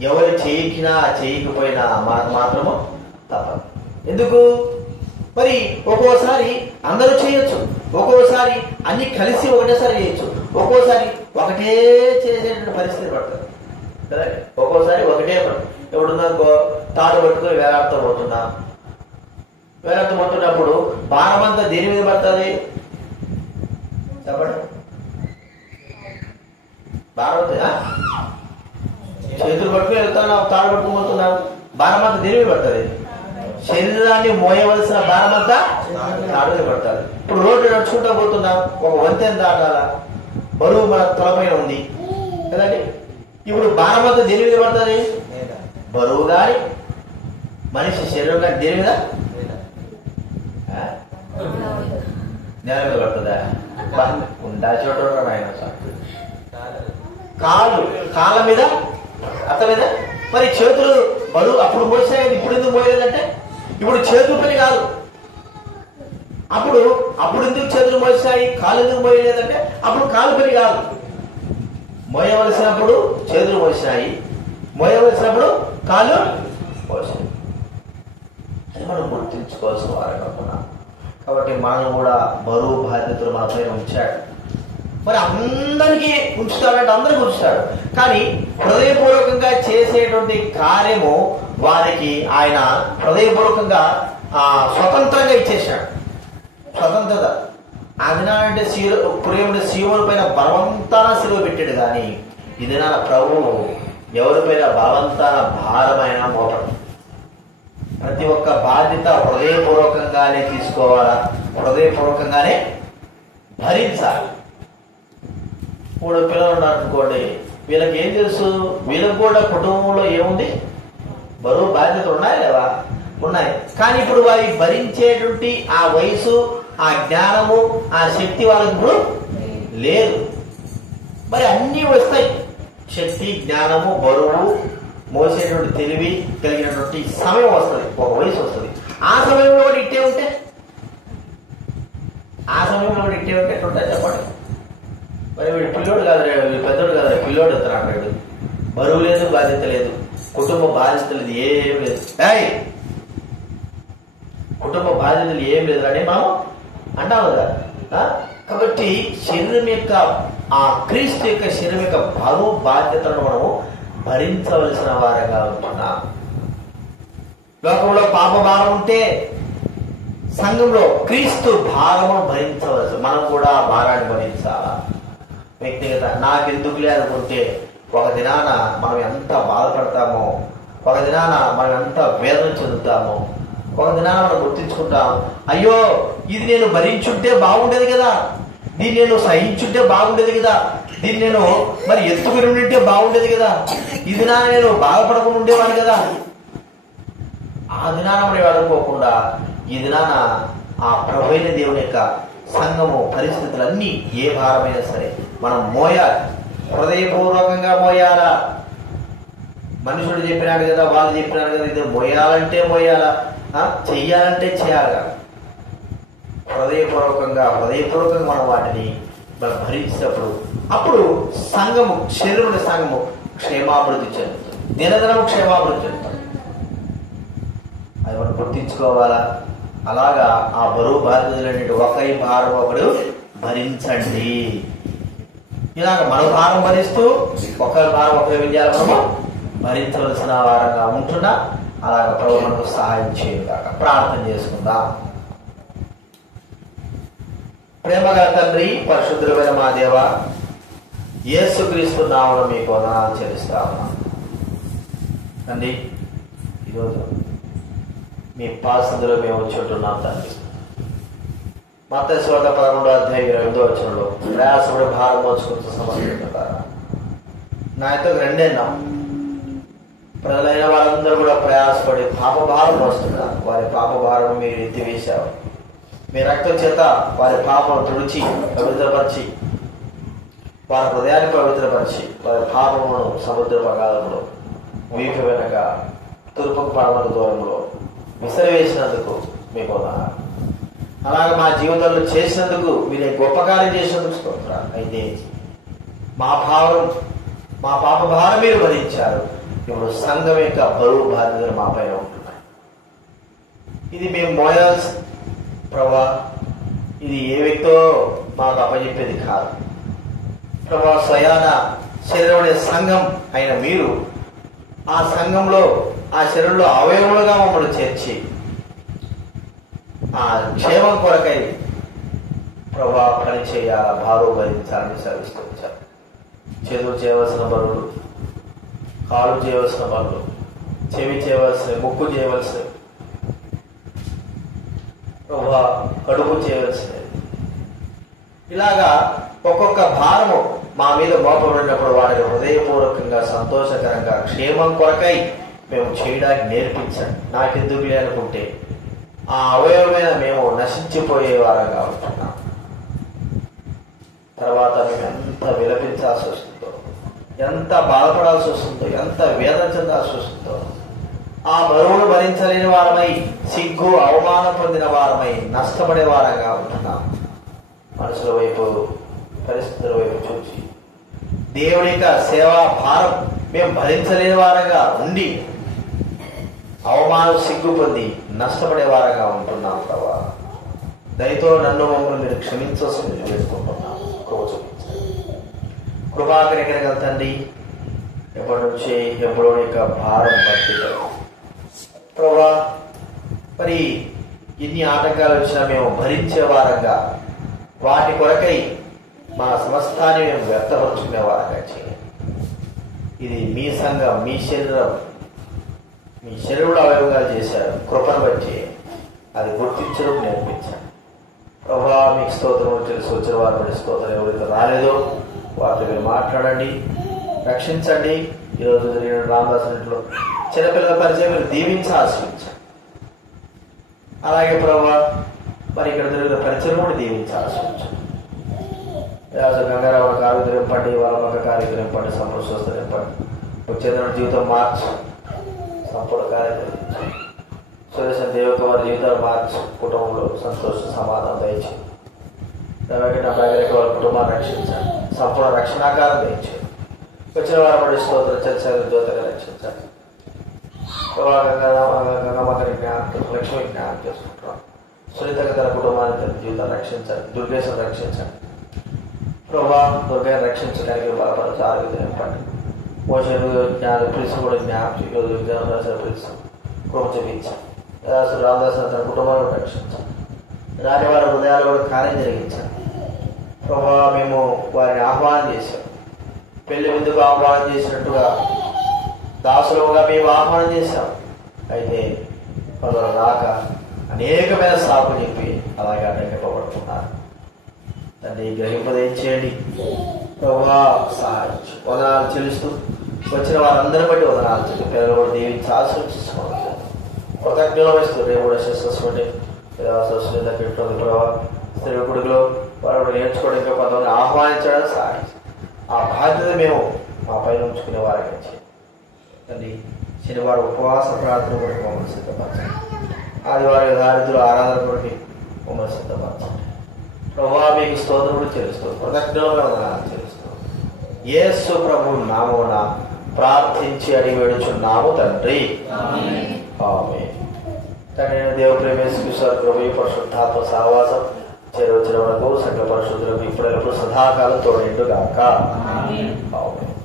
ఎవరు చేయికినా చేయకపోయినా మాత్రము తప్పదు. ఎందుకు? మరి ఒక్కోసారి అందరూ చేయొచ్చు, ఒక్కోసారి అన్ని కలిసి ఒకటేసారి చేయొచ్చు, ఒక్కోసారి ఒకటే చేసేటువంటి పరిస్థితి పడుతుంది కదా. ఒక్కోసారి ఒకటే ఎవడున్నాకో తాడు పట్టుకుని వేలాడుతూ పోతున్నప్పుడు భారమంతా దేని మీద పడుతుంది చెప్పండి? భారమంతా చేతులు పట్టుకుని వెళ్తున్నా, తాడు పట్టుకుని పోతున్నా, భారమంతా దేని మీద పడుతుంది? శరీరాన్ని మోయవలసిన భారమంతా తాడుని పడతాడు. ఇప్పుడు రోడ్డు నడుచుకుంటూ పోతున్నాం, ఒక వంతెన దాటాలా, బరువు మన తలపైన ఉంది కదండి. ఇప్పుడు భారమంతా దేని మీద పడుతుంది? బరువు గాని మనిషి శరీరం కానీ దేని మీద? నేల మీద పడుతుందా? ఉండా చోట ఆయన కాళ్ళ మీద, అత్త మీద. మరి చేతులు బరువు అప్పుడు మోసాయి, ఇప్పుడు ఎందుకు మోయలేదంటే ఇప్పుడు చేతులు పని కాదు. అప్పుడు ఎందుకు చేతులు మోసాయి, కాళ్ళు ఎందుకు మోయలేదంటే అప్పుడు కాలు పని కాదు. మోయవలసినప్పుడు చేతులు మోసాయి, మోయవలసినప్పుడు కాళ్ళు మోసాయి. అది మనం గుర్తించుకోవాల్సిన వారంగా ఉన్నాం. కాబట్టి మనం కూడా బరువు బాధ్యతలు మన పైన ఉంచాడు. మరి అందరికీ ఉంచుతాడంటే అందరికీ ఉంచుతాడు, కానీ హృదయపూర్వకంగా చేసేటువంటి కార్యము వారికి ఆయన హృదయపూర్వకంగా స్వతంత్రంగా ఇచ్చేసాడు. స్వతంత్రత. అదినాలంటే ప్రేముడి శివుని పైన బలవంతాన సిలువ పెట్టాడు, కానీ ఇది నా ప్రభువు ఎవరిపైన బలవంతాన భారమైన మోపడం. ప్రతి ఒక్క బాధ్యత హృదయపూర్వకంగానే తీసుకోవాలా, హృదయపూర్వకంగానే భరించాలి. 3 పిల్లలు ఉన్నారనుకోండి, వీళ్ళకి ఏం తెలుసు? వీళ్ళకి కూడా కుటుంబంలో ఏముంది? బరువు బాధ్యతలు ఉన్నాయా లేవా? ఉన్నాయి. కానీ ఇప్పుడు వారి భరించేటువంటి ఆ వయసు, ఆ జ్ఞానము, ఆ శక్తి వాళ్ళకి ఇప్పుడు లేదు. మరి అన్నీ వస్తాయి, శక్తి, జ్ఞానము, బరువు మోసేటువంటి తెలివి కలిగినటువంటి సమయం వస్తుంది, ఒక వయసు వస్తుంది. ఆ సమయంలో కూడా ఇట్టే ఉంటే ఎట్లుంటాయి చెప్పండి? మరి వీడు పిల్లోడు కాదు, వీడు పెద్దోడు కాదు, పిల్లోడు ఎత్తాను అంటాడు. బరువు లేదు, బాధ్యత లేదు, కుటుంబ బాధ్యతలు ఏం లేదు. కుటుంబ బాధ్యతలు ఏం లేదు అని మనం అంటాం కదా. కాబట్టి శరీరం యొక్క ఆ క్రీస్తు యొక్క శరీరం యొక్క బరువు బాధ్యతలను మనము భరించవలసిన వారంగా ఉంటున్నాం. లోకంలో పాప భారం ఉంటే సంఘంలో క్రీస్తు భారము భరించవలసి, మనం కూడా ఆ భారాన్ని భరించాలా. వ్యక్తిగత నాకెందుకులే అనుకుంటే ఒక దినాన మనం ఎంత బాధపడతామో, ఒక దినాన మనం ఎంత వేదన చెందుతామో, ఒక దినాన మనం గుర్తించుకుంటాం, అయ్యో ఇది నేను భరించుంటే బాగుండేది కదా, దీన్ని నేను సహించుంటే బాగుండేది కదా, దీన్ని నేను మరి ఎత్తుకుని ఉంటే బాగుండేది కదా, ఈ దినాన నేను బాధపడకుండా ఉండేవాడు కదా. ఆ దినాన మనం అనుకోకుండా ఈ దినాన ఆ ప్రభువైన దేవుని యొక్క సంఘము పరిస్థితులన్నీ ఏ భారమైనా సరే మనం మోయాలి, హృదయపూర్వకంగా మోయాలా. మనుషుడు చెప్పినాడు కదా, వాళ్ళు చెప్పినాడు కదా, ఇది మోయాలంటే మోయాలా, చెయ్యాలంటే చేయాలి. హృదయపూర్వకంగా మనం వాటిని మనం భరించినప్పుడు అప్పుడు సంఘము, శరీరుని సంఘము క్షేమాభివృద్ధి చెందుతుంది, దినదినము క్షేమాభివృద్ధి చెందుతుంది. అది మనం గుర్తించుకోవాలా. అలాగా ఆ బరువు బాధ్యతలు ఒకరి భారం ఒకడు భరించండి. ఇలాగ మన భారం భరిస్తూ ఒకరి భారం ఒకరి విద్యాలు మనము భరించవలసిన వారంగా ఉంటున్నా. అలాగ ప్రభు మనకు సహాయం చేయగాక ప్రార్థన చేసుకుందాం. ప్రేమగా తండ్రి, పరిశుద్ధులైన మా దేవ, యేసుక్రీస్తు నామమున మీకు వందనాలు చెల్లిస్తా ఉన్నాం తండ్రి. ఈరోజు మీ పాసందులో మేము వచ్చి ఉంటున్నాం తండ్రి. మత్తయి సువార్త 11:28 ప్రయాసపడి భారం మోసుకుంటూ సమర్పిస్తున్నారు. నాతో రెండేనా ప్రజలైన వాళ్ళందరూ కూడా ప్రయాసపడి పాప భారం మోస్తున్నారు. వారి పాప భారం మీరు ఎత్తివేశారు. మీ రక్తం చేత వారి పాపను తుడిచి పవిత్రపరిచి, వారి హృదయాన్ని పవిత్రపరిచి, వారి పాపమును సముద్ర ప్రగాధంలో వీపు వెనక తూర్పుకు పడమర దూరంలో విసిరివేసినందుకు మీకు వందనాలు. అలాగే మా జీవితంలో చేసినందుకు మీరే గొప్ప కార్యం చేసినందుకు స్తోత్రాలు. అయితే మా పాప భారం మీరు భరించారు. ఇప్పుడు సంఘం యొక్క బరువు బాధ్యతలు మా పైన ఉంటున్నాయి. ఇది మేము మోయాల్సి ప్రభా, ఇది ఏ వ్యక్తో మాకు అప్పచెప్పేది కాదు ప్రభా. స్వయాన శరీరమైన సంఘం అయిన మీరు ఆ సంఘంలో ఆ శరీరంలో అవయవములుగా మమ్మల్ని చేర్చి ఆ క్షేమం కొరకై ప్రభా పని చేయాల, భారం భరించాలని సెలవిస్తూ వచ్చారు. చేతులు చేయవలసిన బరువులు, కాలు చేయవలసిన పనులు, చెవి చేయవలసిన, ముక్కు చేయవలసిన, కడుపు చేయవలసినవి, ఇలాగా ఒక్కొక్క భారము మా మీద మోపబడినప్పుడు వాటిని హృదయపూర్వకంగా సంతోషకరంగా క్షేమం కొరకై మేము చేయడానికి నేర్పించండి. నాకెందుకు అనుకుంటే ఆ అవయవమైన మేము నశించిపోయే వారంగా ఉంటున్నాం. తర్వాత మేము ఎంత విలపించాల్సి వస్తుందో, ఎంత బాధపడాల్సి వస్తుందో, ఎంత వేదన చెందాల్సి వస్తుందో, ఆ బరువును భరించలేని వారమై, సిగ్గు అవమానం పొందిన వారమై నష్టపడే వారంగా ఉంటున్నాం. మనుషుల వైపు, పరిస్థితుల వైపు చూచి దేవుని యొక్క సేవా భారం మేము భరించలేని వారంగా ఉండి అవమానం, సిగ్గు పొంది నష్టపడే వారంగా ఉంటున్నాం. ప్రభా, దయతో నన్ను మమ్మల్ని మీరు క్షమించవలసింది వేడుకుంటున్నాం. కృపాకరికరగల తండ్రి, ఎప్పటి నుంచి ఎప్పుడో యొక్క భారం బట్టి ప్రభా, మరి ఎన్ని ఆటంకాలు వచ్చినా మేము భరించే వారంగా, వాటి కొరకై మా సమస్తాన్ని మేము వ్యక్తపరుచుకునే వారంగా చేయండి. ఇది మీ సంఘం, మీ శరీరం, మీ శరీరంలో అవయవంగా చేశారు. కృపను బట్టి అది గుర్తించడం నేర్పించండి. ప్రభా, మీకు స్తోత్రం. తెలిసి వచ్చిన వారు పడి స్తోత్రం. ఎవరైతే రాలేదో వారితో మీరు మాట్లాడండి, రక్షించండి. ఈరోజు జరిగిన రామదాస్ ఇంట్లో చిన్నపిల్లల పరిచయం మీరు దీవించి ఆశ్రయించండి. అలాగే ప్రభా, మరి ఇక్కడ జరిగిన పరిచయం కూడా దీవించి ఆశ్రయించండి. గంగారావు ఆరోగ్యం నింపండి, వాళ్ళ పక్క కార్యక్రమం నింపండి, సంపూర్ణ స్వస్థ నింపండి. చెందిన జీవితం మార్చి సంపూర్ణ కార్యక్రమం సురేష్ దేవక వారి జీవితాలు మార్చి కుటుంబంలో సంతోష సమాధానం దయచేయండి. అలాగే నా దగ్గర వారి కుటుంబాన్ని రక్షించండి. సంపూర్ణ రక్షణాకారం దయచేయండి. వచ్చిన వారు పడి స్తోత్రం చర్చలు జ్యోతిగా రక్షించండి. నమ్మకాన్ని జ్ఞానం లక్ష్మి జ్ఞానం చేసుకుంటున్నాం. సునీతగా తన కుటుంబాన్ని తన జీవితాన్ని రక్షించండి. దుర్గేశం రక్షించండి. ప్రభా దుర్గాన్ని రక్షించడానికి బలపరచు, ఆరోగ్యం నింపండి. పోషణ జ్ఞానం పిలుసు కూడా జ్ఞానం పిలుసు కృప చూపించండి. రామదాస్ తన కుటుంబాన్ని రక్షించండి. రాని వారి హృదయాలు కూడా కార్యం జరిగించండి. ప్రభా మేము వారిని ఆహ్వానం చేశాం. పెళ్లి విందుకు ఆహ్వానం చేసినట్టుగా దాసులుగా మేము ఆహ్వానం చేశాం. అయితే కొందరు రాక అనేకమైన సాకులు చెప్పి అలాగే అడ్డంకిపబడుతున్నారు. దాన్ని గ్రహింపదేయండి. ప్రభా సహాయం వదనాలు చెల్లిస్తూ వచ్చిన వారందరి బట్టి వదనాలు చెల్లి పిల్లలు కూడా దీవించి ఆశీర్వదించుకోవాలి. కృతజ్ఞతలు వస్తూ రేపు కూడా శిస్సుకుంటే పెట్టుకుంది. ప్రభావ స్త్రీ కొడుకులో వారు నేర్చుకోవడం ఇంకా కొంతమంది ఆహ్వానించడానికి సహాయం. ఆ బాధ్యత మేము మా పైన ఉంచుకునే వారికి తండ్రి. శనివారం ఉపవాస ప్రార్థన కూడా మమ్మల్ని సిద్ధపరచండి. ఆదివారం యథార్థులు ఆరాధన కొరకు మమ్మల్ని సిద్ధపరచండి. ప్రభావ మీకు స్తోత్రములు చెల్లిస్తూ కృతజ్ఞతలు చెల్లిస్తూ యేసు ప్రభు నామమున ప్రార్థించి అడిగి వేడుచున్నాము తండ్రి. ఆమేన్. తండ్రి దేవ ప్రేమేశ్వర ప్రభు పరిశుద్ధాత్మ సహవాసం చేరవచ్చిన వరకు సంఘ పరిశుద్ధులకు ఇప్పుడెప్పుడు సదాకాలం తోడేండుగాక. ఆమేన్.